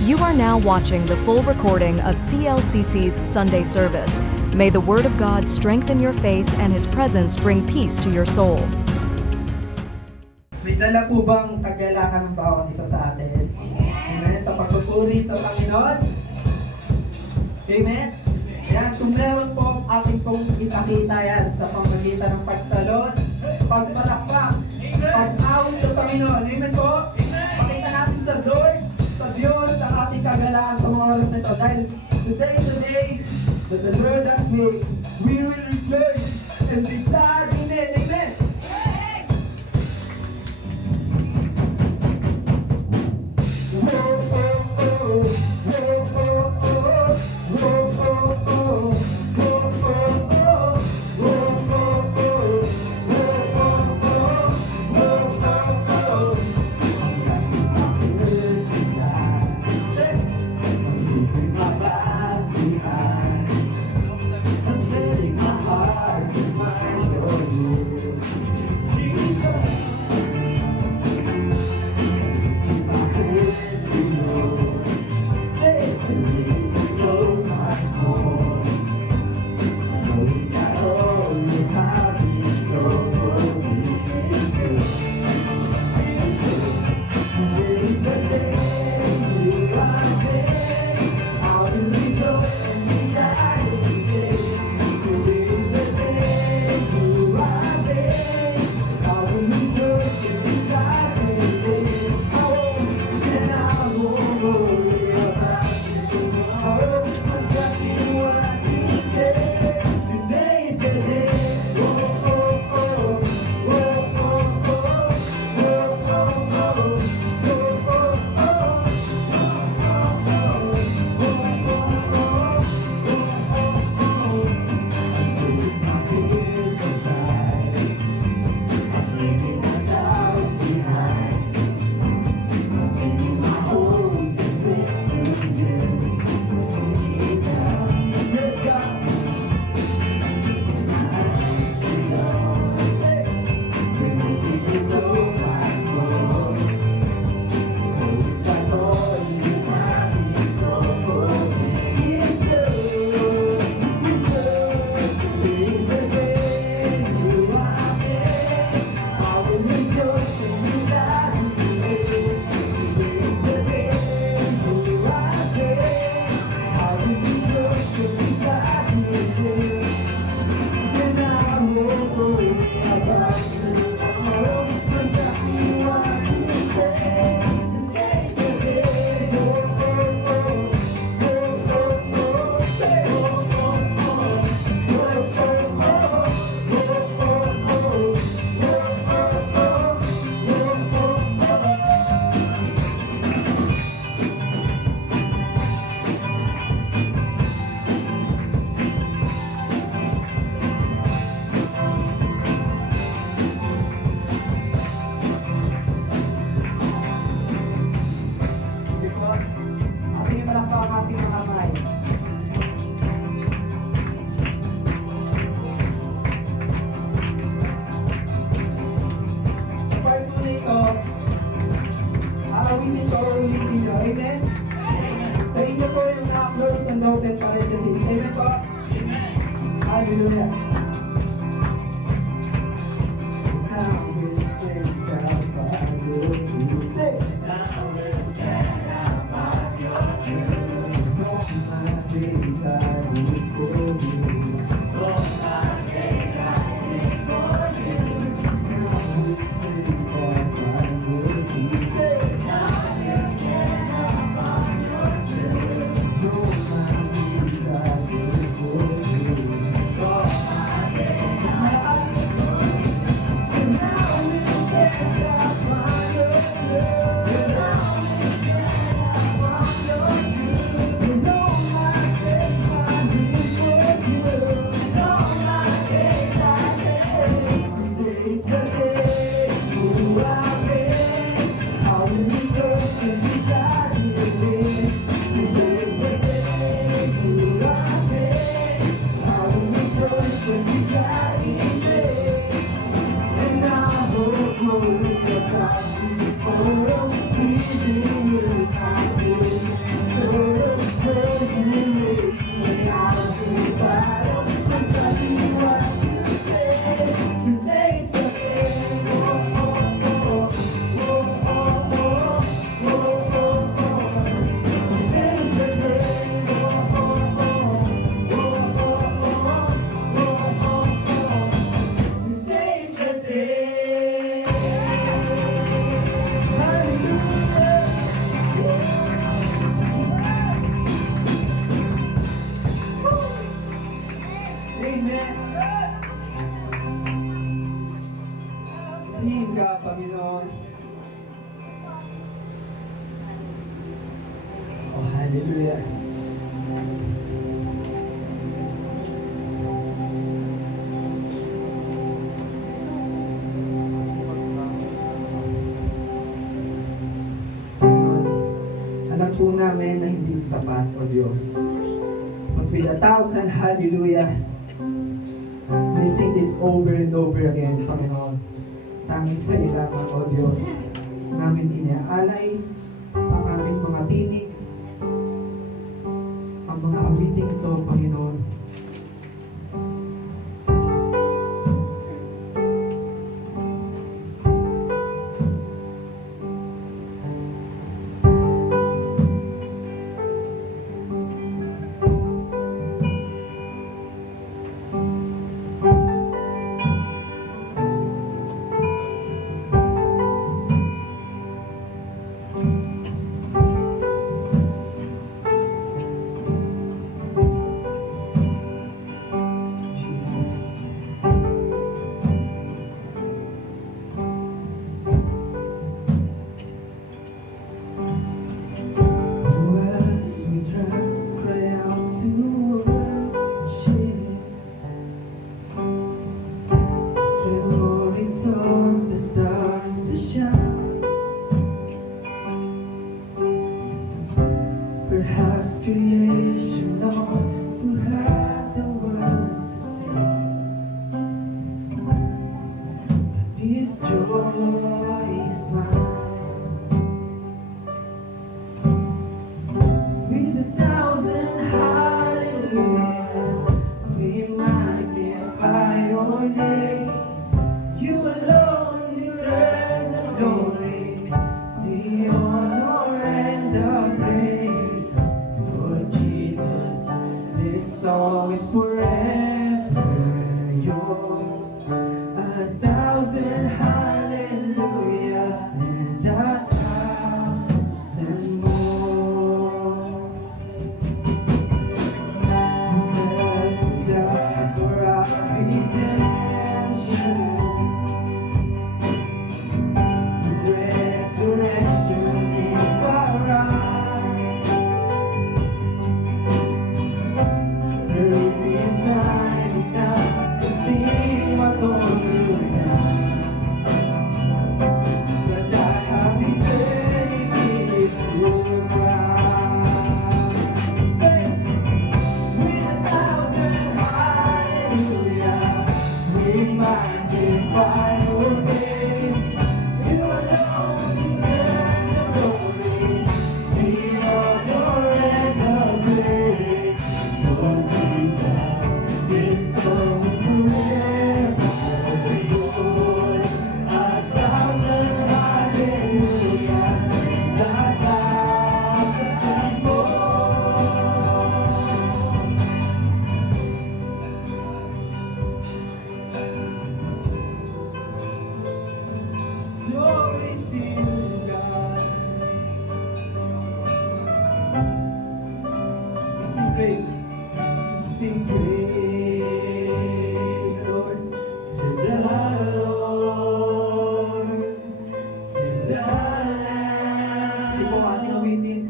You are now watching the full recording of CLCC's Sunday service. May the Word of God strengthen your faith and His presence bring peace to your soul. May dala po bang kagalakan ng bawat isa sa atin? Amen? Sa pagpupuri sa Panginoon? Amen? Yan, kung meron po ating pong itakita yan sa pamagitan ng pagsalon, pagpalakpak, pag-awit sa Panginoon. Amen po? Pakita natin sa Lord, sa Diyos, ang ating kagalakan sa mga oras na ito. Dahil today is the day that the Lord has made. We will rejoice and be glad in it. Amen? Amen? Sa inyo po yung na-upload sa noted parenthesis. Amen po? Hallelujah. Hallelujah. Alam po namin na hindi sapat, O Diyos. But with 1,000 hallelujahs, we sing this over and over again, Panginoon. Tanging sa ilangan, O Diyos, namin inaalay ang aming mga tinig, ang mga awiting ito, Panginoon. Perhaps creation longs to have the words to say, but this joy is mine. With 1,000 hallelujahs, we magnify your name. You alone deserve the glory, the honor and the praise. Lord Jesus, this song is forever yours. 1,000 hallelujahs and 1,000 more. Jesus, who died for our redemption. His resurrection is our right. There is in time enough to see what Lord will do. But that happy day is over. Say, with 1,000 hallelujah, we magnify your name. You alone deserve the glory, the honor and the praise. Lord Jesus, this song is forever yours. 1,000 hallelujahs and 1,000 more. Glory to God. Sing praise. Sing praise, Lord, to the Lord, to the Lamb. Sige po, ating awitin.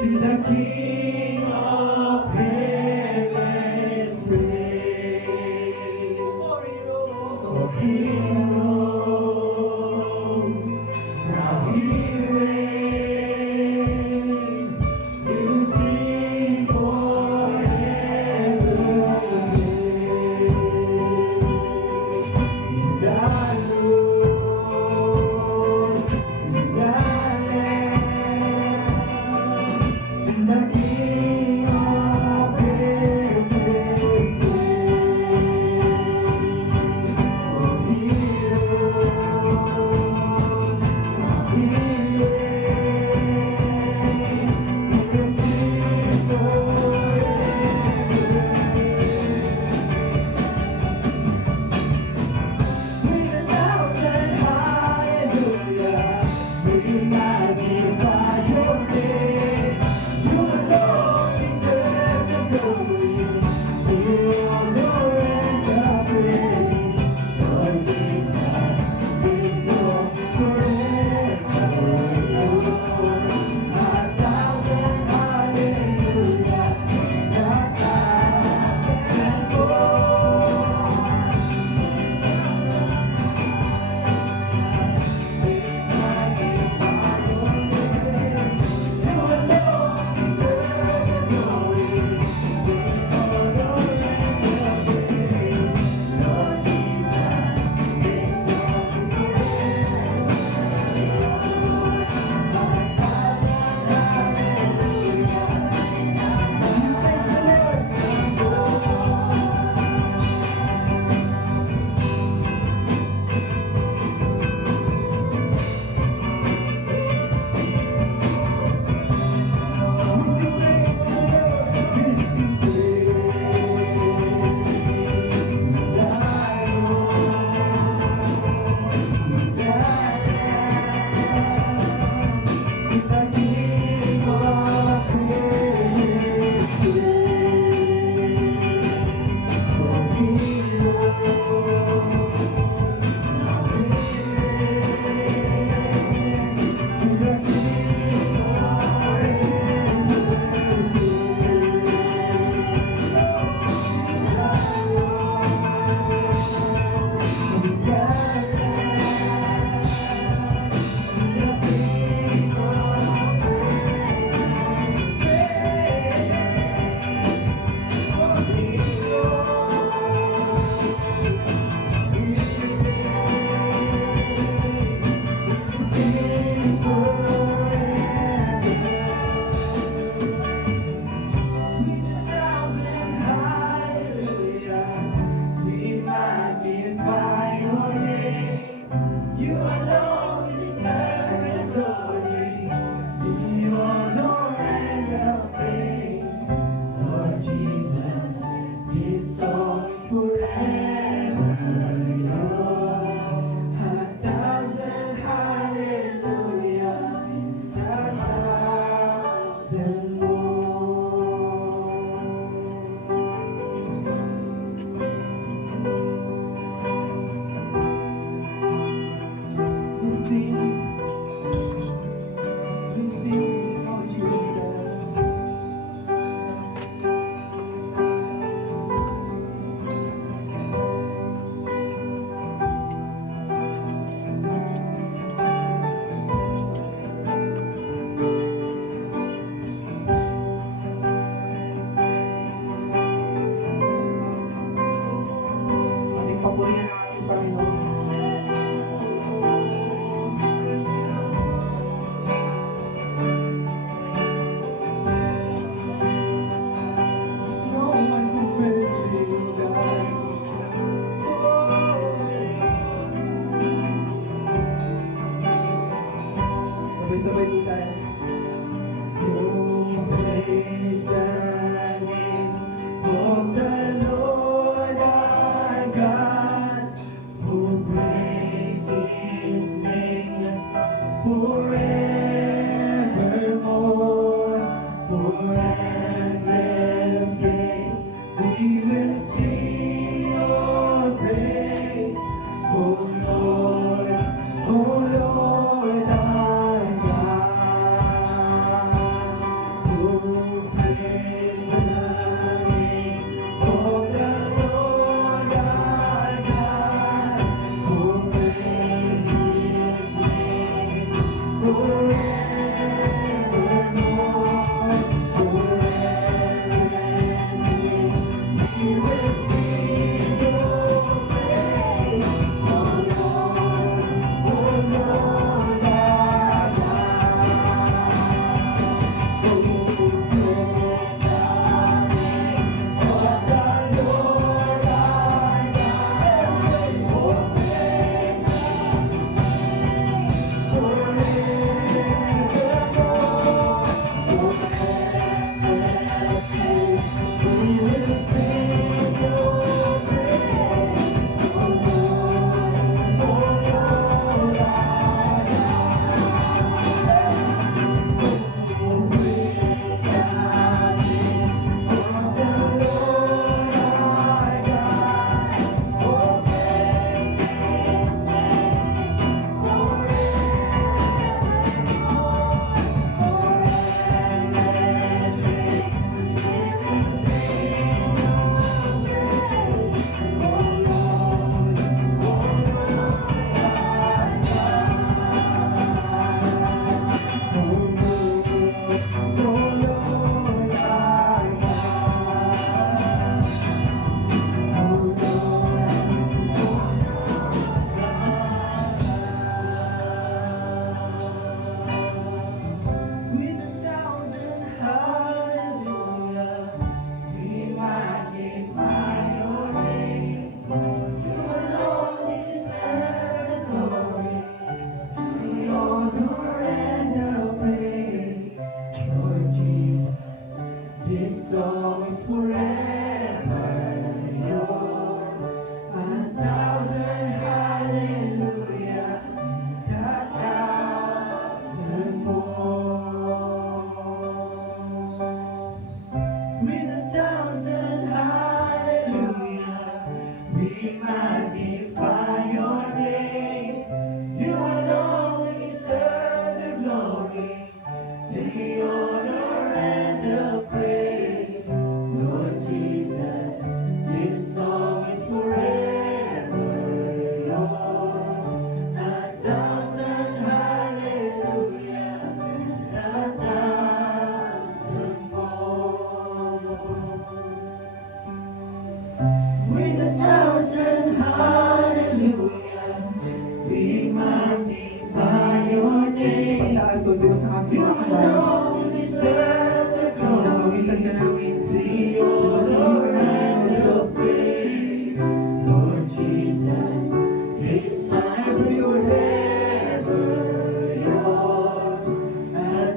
To the King of heaven, praise. For He rose, now He reigns. We'll sing forever. To the Lord, to the Lamb, to the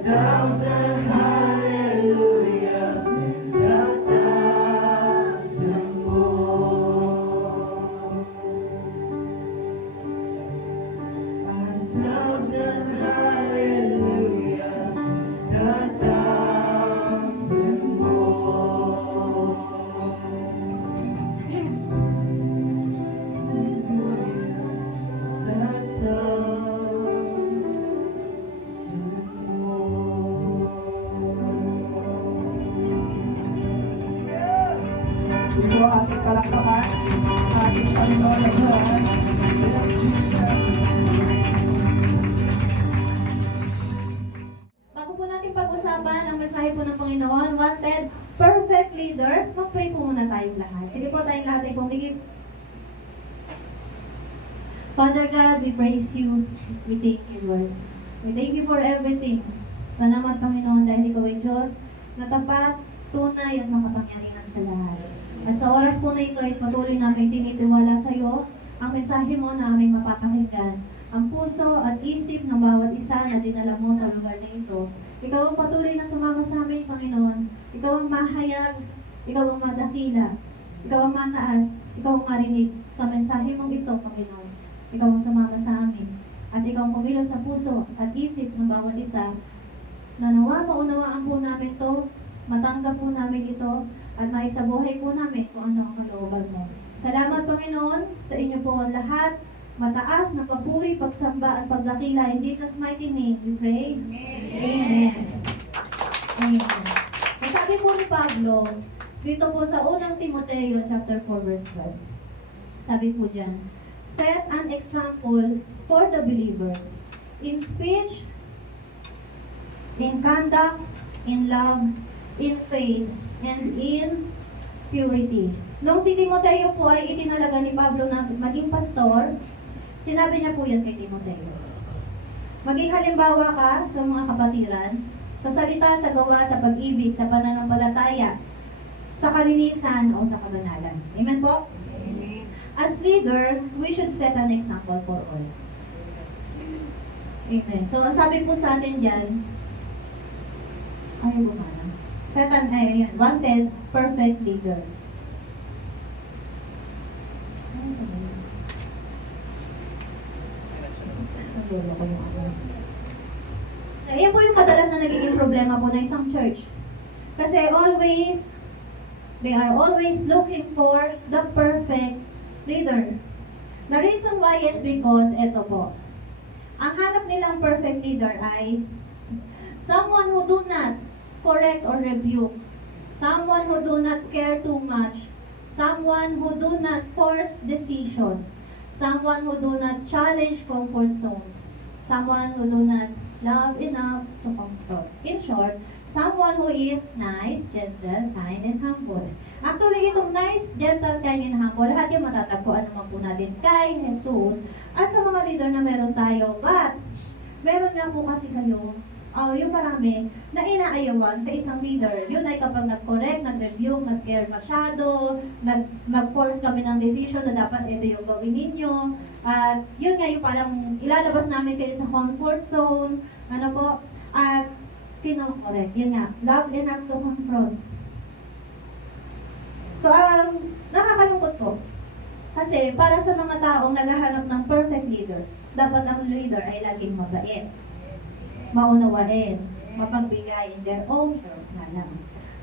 thousand hallelujahs and a thousand more. 1,000 hallelujahs and a thousand more. Ito ating palakpakan, ating Panginoon na buwan. Bago po natin pag-usapan ang mensahe po ng Panginoon, wanted, perfect leader, mag-pray po muna tayong lahat. Sige po tayong lahat ay pumigit. Father God, we praise you. We thank you, Lord. We thank you for everything. Salamat, Panginoon, dahil ikaw ay Diyos na tapat, tunay at makapangyarihan sa lahat. At sa oras po na ito ay patuloy namin tinitiwala sa iyo ang mensahe mo na aming mapapakinggan. Ang puso at isip ng bawat isa na dinala mo sa lugar na ito. Ikaw ang patuloy na sumama sa amin, Panginoon. Ikaw ang mahayag, ikaw ang madakila, ikaw ang mataas, ikaw ang marinig sa mensahe mong ito, Panginoon. Ikaw ang sumama sa amin. At ikaw ang kumilos sa puso at isip ng bawat isa. Na nawa maunawaan po namin ito, matanggap po namin ito, at maisabuhay po namin kung ano ang kalooban mo. Salamat, Panginoon, sa inyo po ang lahat. Mataas na papuri, pagsamba at pagdakila. In Jesus' mighty name, we pray. Amen. Amen. Ang sabi po ni Pablo, dito po sa unang Timoteo chapter 4 verse 12. Sabi po dyan, set an example for the believers in speech, in conduct, in love, in faith, and in purity. Nung si Timoteo po ay itinalaga ni Pablo na maging pastor, sinabi niya po yan kay Timoteo. Maging halimbawa ka sa mga kapatiran, sa salita, sa gawa, sa pag-ibig, sa pananampalataya, sa kalinisan o sa kabanalan. Amen po? Amen. As leader, we should set an example for all. Amen. So, ang sabi po sa atin dyan, ay bumana. Set an, wanted, perfect leader. Ano sabi niya? Nagulo ko yung ano. Ayan po yung madalas na nagiging problema po ng isang church. Kasi they are always looking for the perfect leader. The reason why is because, eto po, ang hanap nilang perfect leader ay someone who do not correct or rebuke, someone who do not care too much, someone who do not force decisions, someone who do not challenge comfort zones, someone who do not love enough to comfort. In short, someone who is nice, gentle, kind, and humble. Actually, itong nice, gentle, kind, and humble, lahat yung matatagpuan naman po natin kay Jesus at sa mga leader na meron tayo. But, meron nga po kasi kayo, yung marami na inaayawan sa isang leader. Yun ay kapag nag-correct, nag-review, nag-care masyado, nag-force kami ng decision na dapat ito yung gawin ninyo. At yun nga yung parang ilalabas namin kayo sa comfort zone. Ano po? At kino-correct. Yun nga. Love enough to confront. So, nakakalungkot po. Kasi para sa mga taong naghahanap ng perfect leader, dapat ang leader ay laging mabait, maunawain, mapagbigay in their own terms na lang.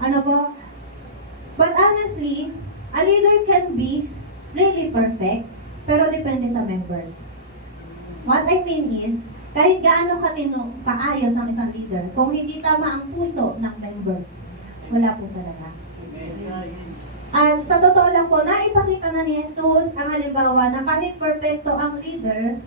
Ano po? But honestly, a leader can be really perfect, pero depende sa members. What I mean is, kahit gaano kaayos ang isang leader, kung hindi tama ang puso ng members, wala po talaga. At sa totoo lang po, naipakita na ni Jesus ang halimbawa na kahit perfecto ang leader,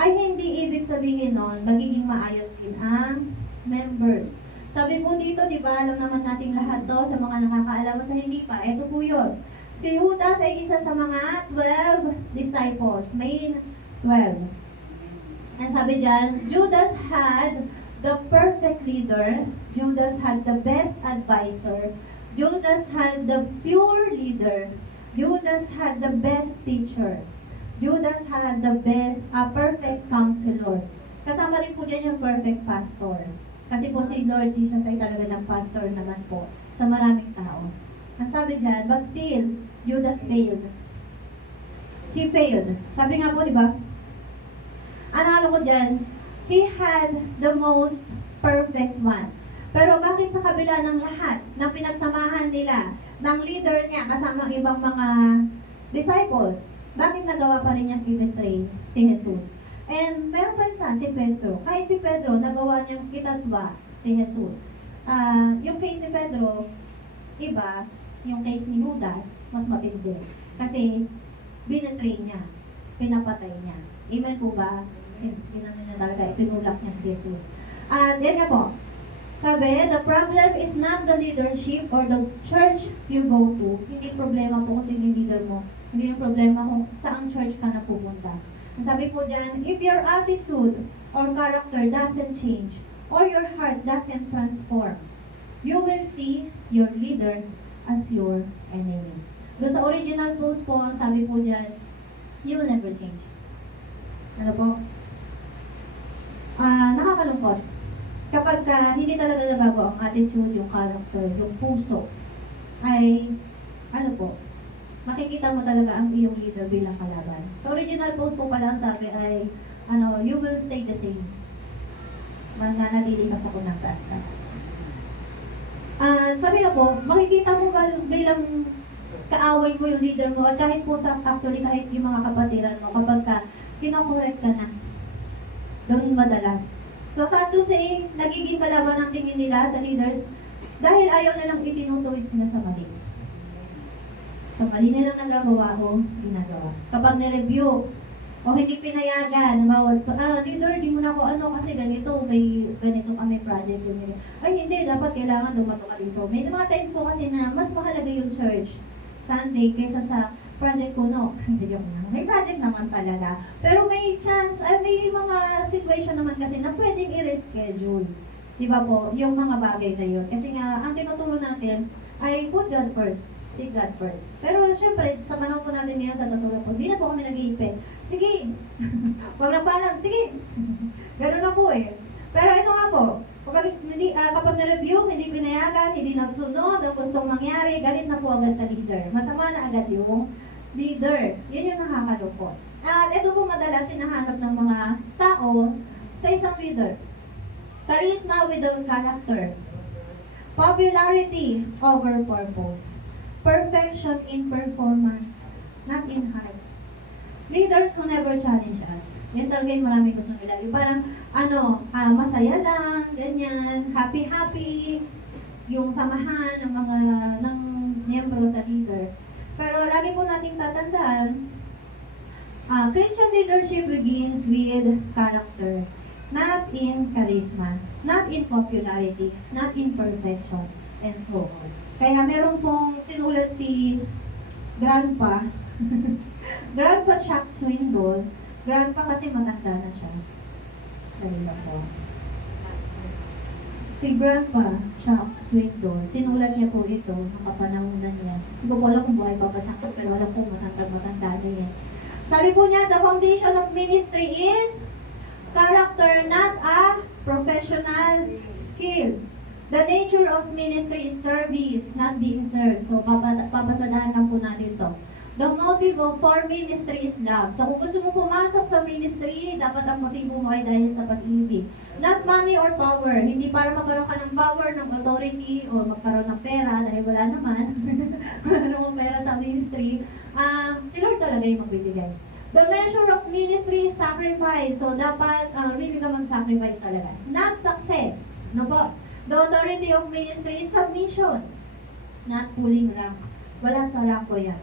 ay hindi ibig sabihin nun, magiging maayos din ang members. Sabi po dito, di ba, alam naman nating lahat to, sa mga nakakaalam sa hindi pa, ito po yun. Si Judas ay isa sa mga 12 disciples, main 12. And sabi dyan, Judas had the perfect leader, Judas had the best advisor, Judas had the pure leader, Judas had the best teacher, Judas had the best, perfect counselor. Kasama rin po dyan yung perfect pastor. Kasi po si Lord Jesus ay talaga ng pastor naman po sa maraming tao. Ang sabi dyan, but still, Judas failed. He failed. Sabi nga po, di ba? Ano ko dyan? He had the most perfect one. Pero bakit sa kabila ng lahat na pinagsamahan nila ng leader niya kasama ang ibang mga disciples, bakit nagawa pa rin niyang i-betray si Jesus? And meron pa isa, si Pedro. Kahit si Pedro, nagawa niyang itatwa si Jesus. Yung case ni Pedro, iba, yung case ni Judas, mas matindi. Kasi, binetray niya, pinapatay niya. Amen po ba? Ginano niya talaga, itinulak niya si Jesus. Yan nga po. Sabi, the problem is not the leadership or the church you go to. Hindi problema po kung sino yung leader mo. Hindi yung problema kung saang church ka na pumunta. Ang sabi po dyan, if your attitude or character doesn't change, or your heart doesn't transform, you will see your leader as your enemy. Doon sa original post po, ang sabi po dyan, you will never change. Ano po? Nakakalungkot. Kapag hindi talaga nabago ang attitude, yung character, yung puso, ay, ano po, makikita mo talaga ang iyong leader bilang kalaban. Sa original post po pala ang sabi ay, you will stay the same. Mananatili ka sa kung nasaan ka. Sabi na po, makikita mo bilang kaaway mo yung leader mo at kahit po sa actually kahit yung mga kapatiran mo kapag kinokorek ka na. Doon madalas. So sad to say, nagiging kalaban ang tingin nila sa leaders dahil ayaw nilang itinutuwid sila sa mali. Sa mali nilang nagagawa o ginagawa. Kapag nireview o hindi pinayagan, bawal leader, di mo na ako kasi ganito, may ganito kami project. Ganito. Ay hindi, dapat kailangan dumato ka dito. May mga times po kasi na mas mahalaga yung church Sunday kaysa sa project ko, no? Hindi yung may project naman talaga. Pero may chance, may mga situation naman kasi na pwedeng i-reschedule. Di ba po? Yung mga bagay na yun. Kasi nga, ang tinuturo natin ay put God first. Seek God first. Pero syempre, sa panahon po natin ngayon sa tutulong po, hindi na po kami nag-iipin. Sige! Wag na parang, sige! Ganun na po eh. Pero ito nga po, kapag na-review, hindi pinayagan, hindi nagsunod, ang gustong mangyari, galit na po agad sa leader. Masama na agad yung leader. Yan yung nakakalungkot. At ito po madalas sinahanap ng mga tao sa isang leader. Charisma without character. Popularity over purpose. Perfection in performance, not in heart. Leaders who never challenge us. Yan talaga yung marami gusto nila. Yung parang, masaya lang, ganyan, happy-happy, yung samahan ng miyembro sa leader. Pero lagi po nating tatandaan, Christian leadership begins with character, not in charisma, not in popularity, not in perfection, and so on. Kaya meron pong sinulat si Grandpa, Grandpa Chuck Swindoll. Grandpa kasi matanda na siya. Dali lang po. Si Grandpa Chuck Swindoll, sinulat niya po ito, nakapanahonan niya. Hindi ko alam kung buhay pa ba siya, pero alam ko matanda na yan. Sabi po niya, the foundation of ministry is character, not a professional skill. The nature of ministry is service, not being served. So, papasadahan lang po natin to. The motive for ministry is love. So, kung gusto mo pumasok sa ministry, dapat ang motibo mo ay dahil sa pag-ibig. Not money or power. Hindi para magkaroon ka ng power, ng authority, o magkaroon ng pera, dahil wala naman. Wala namang pera sa ministry. Si Lord talaga yung magbibigay. The measure of ministry is sacrifice. So, dapat really naman sacrifice talaga. Not success. No po? The authority of ministry is submission. Not pulling rank. Wala sa rank ko yan.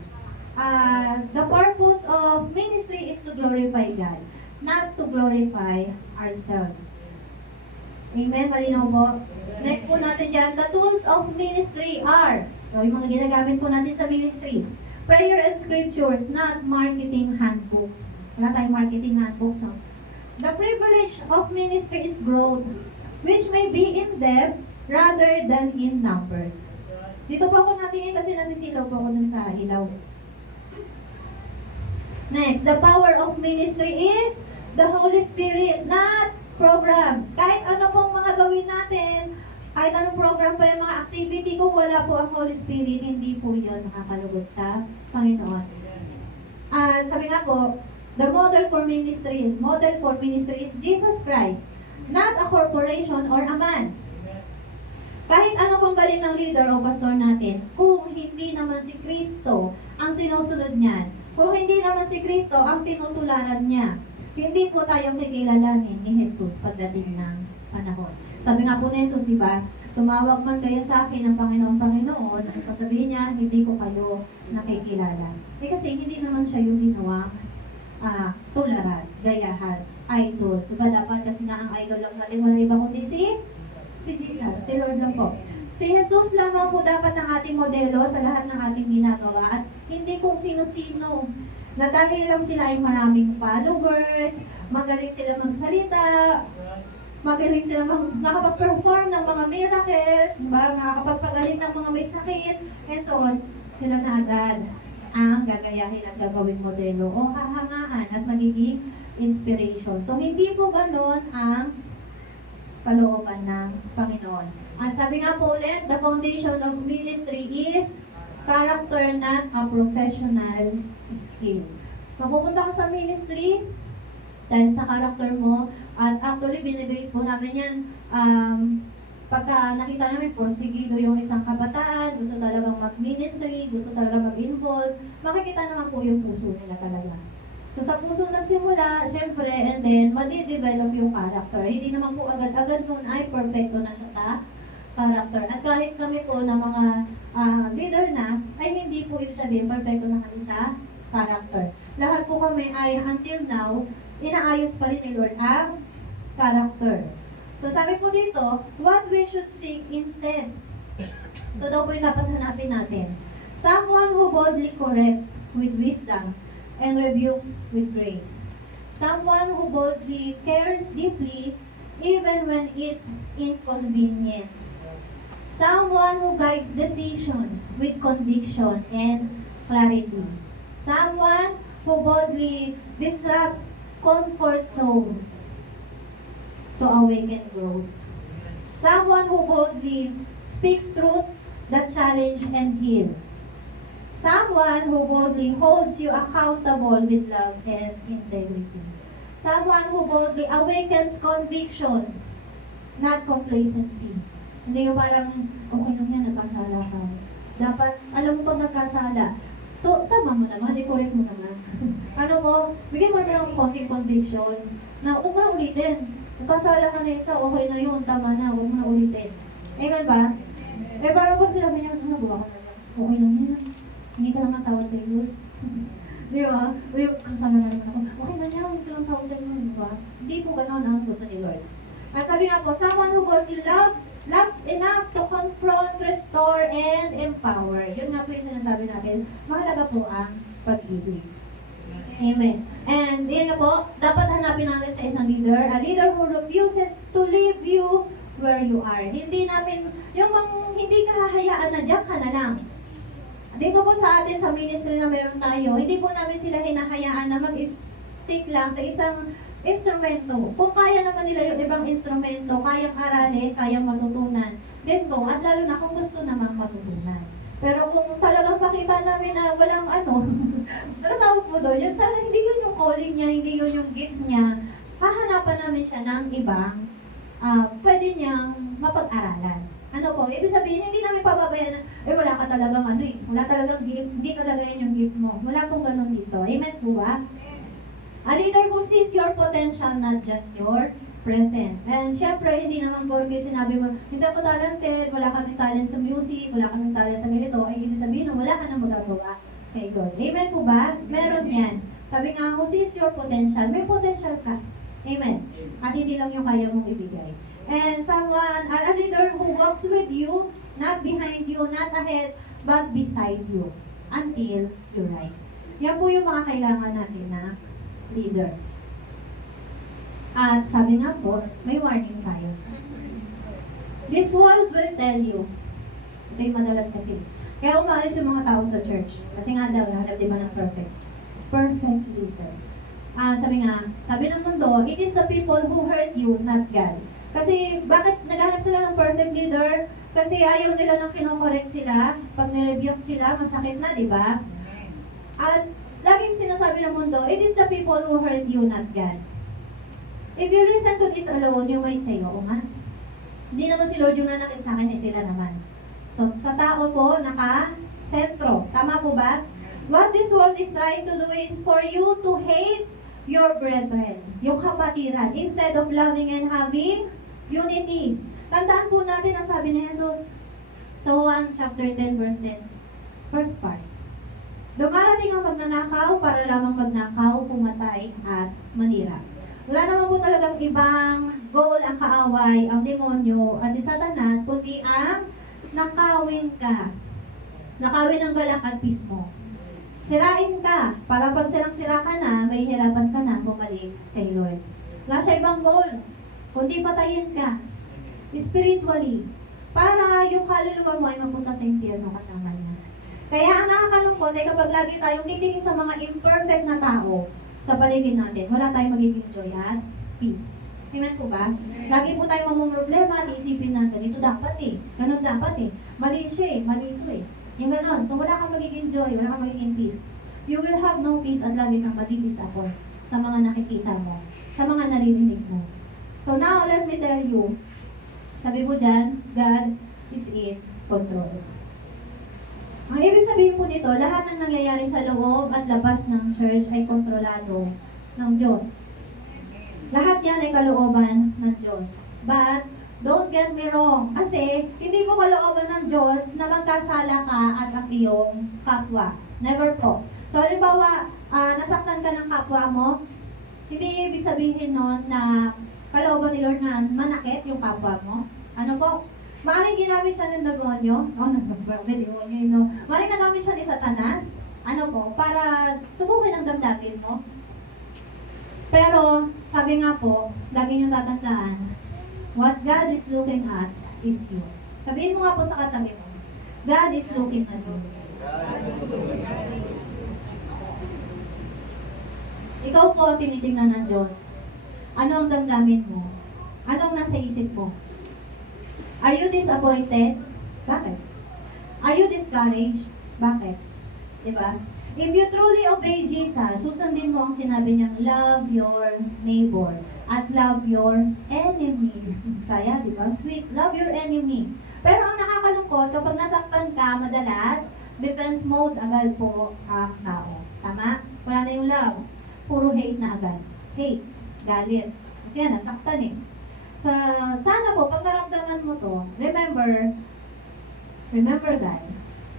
The purpose of ministry is to glorify God, not to glorify ourselves. Amen? Malinaw po? Next po natin dyan, the tools of ministry are, so yung mga ginagamit po natin sa ministry, prayer and scriptures, not marketing handbooks. Wala tayong marketing handbooks. No? The privilege of ministry is growth, which may be in depth rather than in numbers. Dito po ako natingin kasi nasisilaw po ako dun sa ilaw. Next, the power of ministry is the Holy Spirit, not programs. Kahit ano pong mga gawin natin, kahit anong program pa yung mga activity, kung wala po ang Holy Spirit, hindi po yun nakakalugod sa Panginoon. At sabi nga po, the model for ministry is Jesus Christ, not a corporation or a man. Kahit ano pang galing ng leader o pastor natin, kung hindi naman si Kristo ang sinusunod niyan, kung hindi naman si Kristo ang tinutularan niya, hindi po tayong kikilalanin ni Jesus pagdating ng panahon. Sabi nga po ni Jesus, di ba? Tumawag man kayo sa akin ng Panginoon, ang sasabihin niya, hindi ko kayo nakikilala. Kasi hindi naman siya yung ginawang tularan, gayahan, idol. Diba dapat kasi nga ang idol lang natin, wala iba kundi si Jesus, si Lord lang po. Si Jesus lamang po dapat ang ating modelo sa lahat ng ating ginagawa at hindi kung sino-sino na dahil lang sila ay maraming followers, magaling sila magsalita, magaling sila nakapag-perform ng mga miracles, nakakapagpagaling ng mga may sakit, and so on, sila na agad ang gagayahin at gagawing modelo o hahangaan at magiging inspiration. So, hindi po ganon ang kalooban ng Panginoon. Ang sabi nga po ulit, the foundation of ministry is character, not a professional skill. So, pupunta ka sa ministry dahil sa character mo, at actually, binibase po namin yan, pagka nakita namin porsigido yung isang kabataan, gusto talagang mag-ministry, gusto talagang mag-involve, makikita naman po yung puso nila talaga. So sa puso nagsimula, syempre, and then, madi-develop yung character. Hindi naman po agad-agad nun ay perfecto na siya sa character. At kahit kami po na mga leader na, ay hindi po ibig sabihin perfecto na kami sa character. Lahat po kami ay until now, inaayos pa rin ni Lord ang character. So sabi po dito, what we should seek instead. Ito daw po yung dapat hanapin natin. Someone who boldly corrects with wisdom and rebukes with grace. Someone who boldly cares deeply even when it's inconvenient. Someone who guides decisions with conviction and clarity. Someone who boldly disrupts comfort zone to awaken growth. Someone who boldly speaks truth that challenge and heal. Someone who boldly holds you accountable with love and integrity. Someone who boldly awakens conviction, not complacency. Hindi yung parang, okay lang yan, nagkasala ka. Dapat, alam mo pag nagkasala, tama mo naman, i-correct mo naman. Ano po, bigyan mo naman ng konting conviction na huwag mo na ulitin. Nagkasala ka na isa, okay na yun, tama na, huwag mo na ulitin. Amen ba? Eh parang pag sinabi niya, ano ba ako naman? Okay lang yan. Hindi ka naman tawad kay Lord. Di ba? Uy, kasama na naman ako. Okay na niya, hindi ka lang tawad kay Lord, di ba? Hindi po ganon ang gusto ni Lord. At sabi nga po, someone who boldly loves enough to confront, restore, and empower. Yun nga po yung sinasabi natin. Mahalaga po ang pag-ibig. Amen. And yun na po, dapat hanapin natin sa isang leader, a leader who refuses to leave you where you are. Hindi namin, hindi ka hahayaan na diyan ka na lang. Dito po sa atin, sa ministry na meron tayo, hindi po namin sila hinahayaan na mag-stick lang sa isang instrumento. Kung kaya naman nila yung ibang instrumento, kayang aralin, kayang matutunan, then go. At lalo na kung gusto namang matutunan. Pero kung talagang pakita namin na walang ano tawag mo doon, yun talagang hindi yun yung calling niya, hindi yun yung gift niya, hahanapan namin siya ng ibang pwede niyang mapag-aralan. Ano po, ibig sabihin, hindi namin pababayaan na, wala ka talagang wala talagang gift, hindi talaga yun yung gift mo. Wala pong ganun dito. Amen po ba? A leader who sees your potential, not just your present. And syempre, hindi naman porque sinabi mo, hindi ako talented, wala kami talent sa music, wala kami talent sa ganito, ay ibig sabihin, wala ka nang magagawa kay God. Amen po ba? Meron yan. Sabi nga, who sees your potential, may potential ka. Amen. At hindi lang yung kaya mong ibigay. And someone, a leader who walks with you, not behind you, not ahead, but beside you, until you rise. Yan po yung mga kailangan natin na leader. At sabi nga po, may warning tayo. This world will tell you. Ito yung madalas kasi. Kaya umalis yung mga tao sa church. Kasi nga daw, nahanap di ba ng perfect? Perfect leader. sabi ng mundo, it is the people who hurt you, not God. Kasi bakit naghanap sila ng perfect leader? Kasi ayaw nila nang kinokorek sila. Pag nirebuke sila, masakit na, di ba? At laging sinasabi ng mundo, it is the people who hurt you, not God. If you listen to this alone, you might say, oo nga. Hindi naman si Lord yung nanakit sa akin, sila naman. So, sa tao po, naka-sentro. Tama po ba? What this world is trying to do is for you to hate your brethren, yung kapatiran, instead of loving and having unity. Tandaan po natin ang sabi ni Jesus sa Juan chapter 10 verse 10, first part. Dumarating ang magnanakaw para lamang magnakaw, pumatay at manira. Wala naman po talagang ibang goal ang kaaway, ang demonyo at si Satanas, kundi ang nakawin ka. Nakawin ang galak at peace mo. Sirain ka, para pag silang-sira ka na, may hirapan ka na bumalik kay Lord. Wala siya ibang goal, kundi patayin ka. Spiritually, para yung kaluluwa mo ay mapunta sa impyerno kasama niya. Kaya ang nakakalungkot ay kapag lagi tayong titingin sa mga imperfect na tao sa paligid natin, wala tayong magiging joy at peace. Amen po ba? Lagi po tayong mamumroblema at isipin na ganito dapat ganun dapat mali siya mali ito Yung ganon. So, wala kang magiging joy, wala kang magiging peace. You will have no peace at lagi kang madidisappoint sa mga nakikita mo, sa mga naririnig mo. So, now, let me tell you, sabi mo dyan, God is in control. Ang ibig sabihin po nito, lahat ng nangyayari sa loob at labas ng church ay kontrolado ng Diyos. Lahat yan ay kalooban ng Diyos. But, don't get me wrong, kasi hindi mo kalooban ng Diyos na magkasala ka at ang iyong kapwa. Never po. So, halimbawa, nasaktan ka ng kapwa mo, hindi ibig sabihin nun na kalooban ni Lord na manakit yung kapwa mo. Ano po? Maaaring ginamit siya ng demonyo. Demonyo, maaaring nagamit siya ni Satanas. Ano po? Para subukin ang damdamin mo. Pero, sabi nga po, lagi niyong tatandaan, what God is looking at is you. Sabihin mo nga po sa katabi mo, God is looking at you. Ikaw po ang tinitingnan ng Diyos. Ano ang damdamin mo? Anong nasa isip mo? Are you disappointed? Bakit? Are you discouraged? Bakit? Diba? If you truly obey Jesus, susundin mo ang sinabi niyang love your neighbor at love your enemy. Saya, di ba? Sweet. Love your enemy. Pero ang nakakalungkot, kapag nasaktan ka, madalas, defense mode agad po ang tao. Tama? Wala na yung love. Puro hate na agad. Hate. Galit. Kasi yan, nasaktan sana po, pag naramdaman mo to, remember God.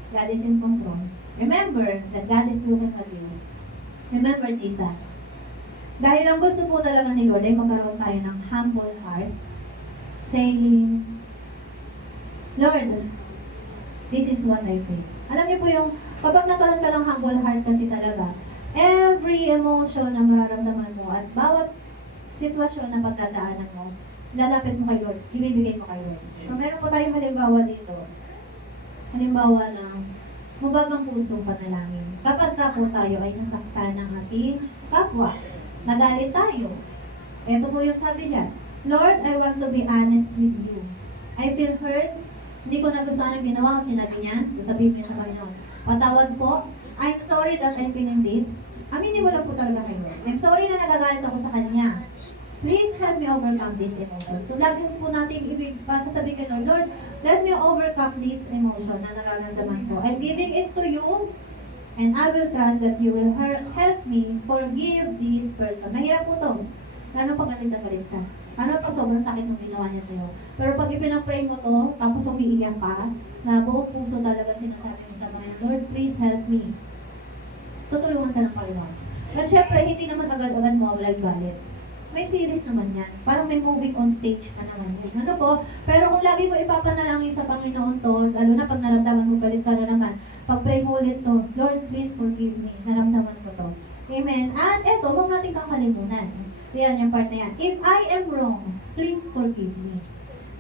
God is in control. Remember that God is looking at you. Remember Jesus. Dahil ang gusto po talaga ni Lord ay magkaroon tayo ng humble heart, saying, Lord, this is what I pray. Alam niyo po yung, kapag nagkaroon ka ng humble heart kasi talaga, every emotion na mararamdaman mo at bawat sitwasyon na pagdadaanan mo, lalapit mo kay Lord, ibibigay mo kay Lord. So, meron po tayong halimbawa dito. Halimbawa na, mababang puso panalangin. Kapag po tayo ay nasaktan ng ating kapwa, nagalit tayo. Ito po yung sabi niya, Lord, I want to be honest with you. I feel hurt. Hindi ko nagustuhan ang ginawa ko, sinabi niya. So, sabihin niya sa Panginoon, patawad po. I'm sorry that I'm feeling this. Aminin mo lang po talaga kayo. I'm sorry na nagagalit ako sa kanya. Please help me overcome this emotion. So, lagi po natin sasabihin kay Lord, Lord, let me overcome this emotion na nararamdaman ko. I'm giving it to you, and I will trust that you will help me forgive this person. Mahirap po to. Lalo pag galit ka. Ano pag sobrang sakit ng ginawa niya sa'yo. Pero pag ipinapray mo to, tapos umiiyak ka, na buong puso talaga sinasabi mo sa mga, Lord, please help me. Tutulungan ka ng Panginoon. At syempre, hindi naman agad-agad mawala yung galit. May series naman yan. Parang may moving on stage ka naman yun. Ano po? Pero kung lagi mo ipapanalangin sa Panginoon to, lalo na pag naramdaman mo galit ka na naman, pag-pray mo ulit to, Lord, please forgive me. Naramdaman ko to. Amen. At eto, huwag natin kang kalimutan. Yan, yung part na yan. If I am wrong, please forgive me.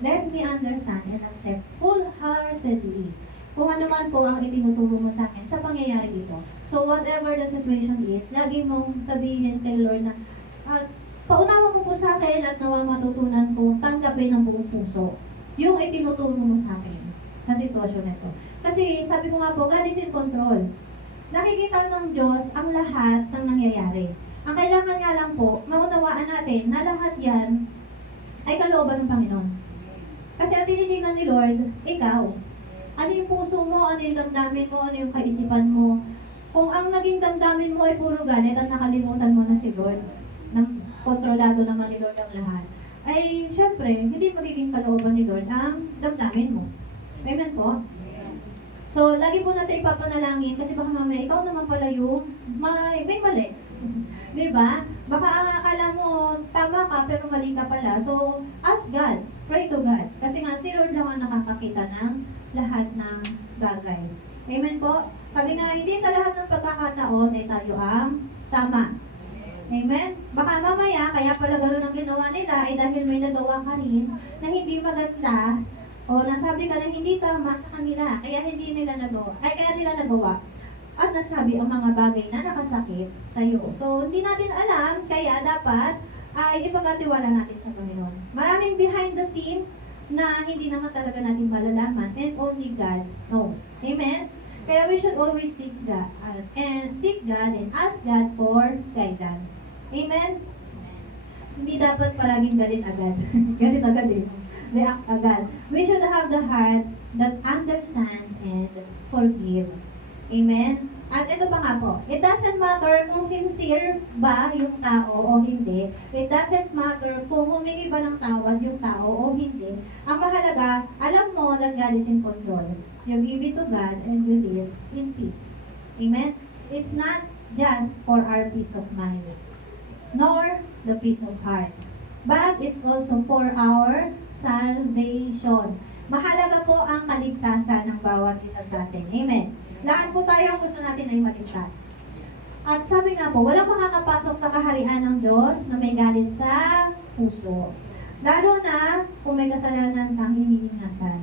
Let me understand and accept wholeheartedly. Kung ano man po ang itinuturo mo sa akin sa pangyayari dito. So whatever the situation is, lagi mong sabihin kay Lord na, paunawa mo po sa akin at nawa matutunan ko, tanggapin ng buong puso yung itinuturo mo sa akin sa sitwasyon na ito. Kasi sabi ko nga po, God is in control. Nakikita ng Diyos ang lahat ng nangyayari. Ang kailangan nga lang po, maunawaan natin na lahat yan ay kalooban ng Panginoon. Kasi ang tinitingnan ni Lord, ikaw. Ano yung puso mo, ano yung damdamin mo, ano yung kaisipan mo. Kung ang naging damdamin mo ay puro galit at nakalimutan mo na si Lord, nang kontrolado naman ni Lord ang lahat, ay syempre, hindi magiging kalooban ni Lord ang damdamin mo. Amen po? So, lagi po natin ipapanalangin kasi baka mamaya ikaw naman pala yung may mali. Diba? Baka ang akala mo tama ka pero mali ka pala. So, ask God. Pray to God. Kasi nga si Lord lang ang nakakakita ng lahat ng bagay. Amen po? Sabi nga, hindi sa lahat ng pagkakataon ay tayo ang tama. Amen? Baka mamaya, kaya pala gano'n ang ginawa nila ay dahil may nagawa ka rin na hindi maganda o nasabi ka na hindi tama sa kanila, kaya hindi nila nagawa, kaya nila nagawa. At nasabi ang mga bagay na nakasakit sa iyo. So, hindi natin alam, kaya dapat ay ipagkatiwala natin sa Panginoon. Maraming behind the scenes na hindi naman talaga natin malalaman and only God knows. Amen? Kaya we should always seek God and ask God for guidance. Amen? Hindi dapat palaging galit agad. Galit agad eh. React agad. We should have the heart that understands and forgive. Amen? At ito pa nga po, it doesn't matter kung sincere ba yung tao o hindi. It doesn't matter kung humingi ba ng tawad yung tao o hindi. Ang mahalaga, alam mo that God is in control. You give it to God and you live in peace. Amen? It's not just for our peace of mind, nor the peace of heart, but it's also for our salvation. Mahalaga po ang kaligtasan ng bawat isa sa atin. Amen? Lahat po tayo ang gusto natin ay maligtas. At sabi nga po, walang makakapasok sa kaharian ng Diyos na may galit sa puso. Lalo na kung may kasalanan kang iniingatan.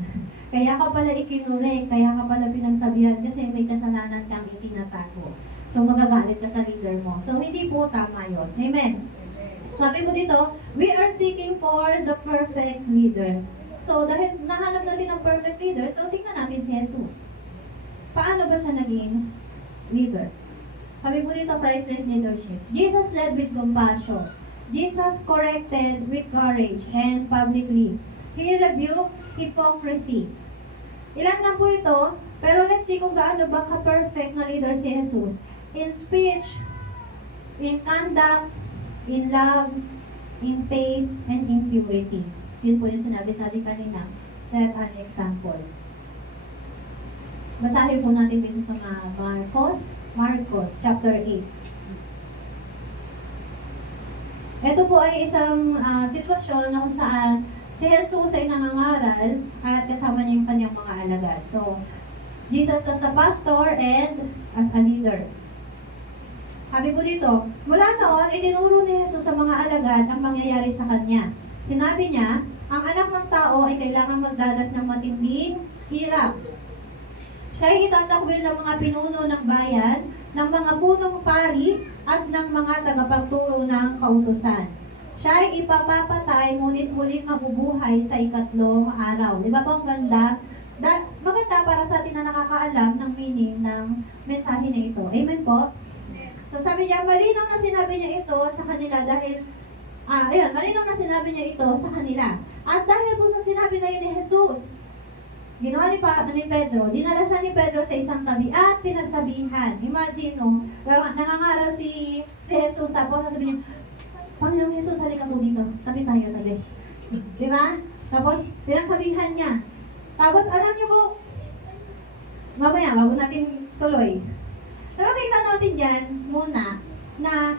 Kaya ka pala ikinurek, kaya ka pala pinagsabihan kasi may kasalanan kang itinatago. So magagalit ka sa leader mo. So hindi po tama yun. Amen? Sabi mo dito, we are seeking for the perfect leader. So dahil nahanap natin ang perfect leader, so tingnan natin si Jesus. Paano ba siya naging leader? Sabi po dito, Christ-led leadership. Jesus led with compassion. Jesus corrected with courage and publicly. He rebuked hypocrisy. Ilan lang po ito, pero let's see kung gaano ba ka-perfect na leader si Jesus. In speech, in conduct, in love, in faith, and in purity. Yun po yung sinabi sa atin kanina. Set an example. Basahin po natin dito sa Marcos chapter 8. Ito po ay isang sitwasyon na kung saan si Jesus ay nangangaral at kasama niya yung kanyang mga alagad. So, Jesus as a pastor and as a leader. Sabi po dito, mula noon, itinuro ni Jesus sa mga alagad ang mangyayari sa kanya. Sinabi niya, ang anak ng tao ay kailangan magdanas ng matinding hirap. Siya ay itatakwil ng mga pinuno ng bayan, ng mga punong pari, at ng mga tagapagturo ng kautusan. Siya ay ipapapatay, ngunit muling mabubuhay sa ikatlong araw. Di ba po ang ganda? Maganda para sa atin na nakakaalam ng meaning ng mensahe na ito. Amen po? So sabi niya, malinaw na sinabi niya ito sa kanila dahil, malinaw na sinabi niya ito sa kanila. At dahil po sa sinabi na yun ni Jesus, ginawa ni Pedro, dinala siya ni Pedro sa isang tabi at pinagsabihan. Imagine, nangangaral si Jesus, tapos sabi niya, Panginoong Jesus, halika po dito. Tabi tayo, tabi. Di ba? Tapos, pinagsabihan niya. Tapos, alam niyo po, mamaya, bago natin tuloy. Nakakita natin dyan muna na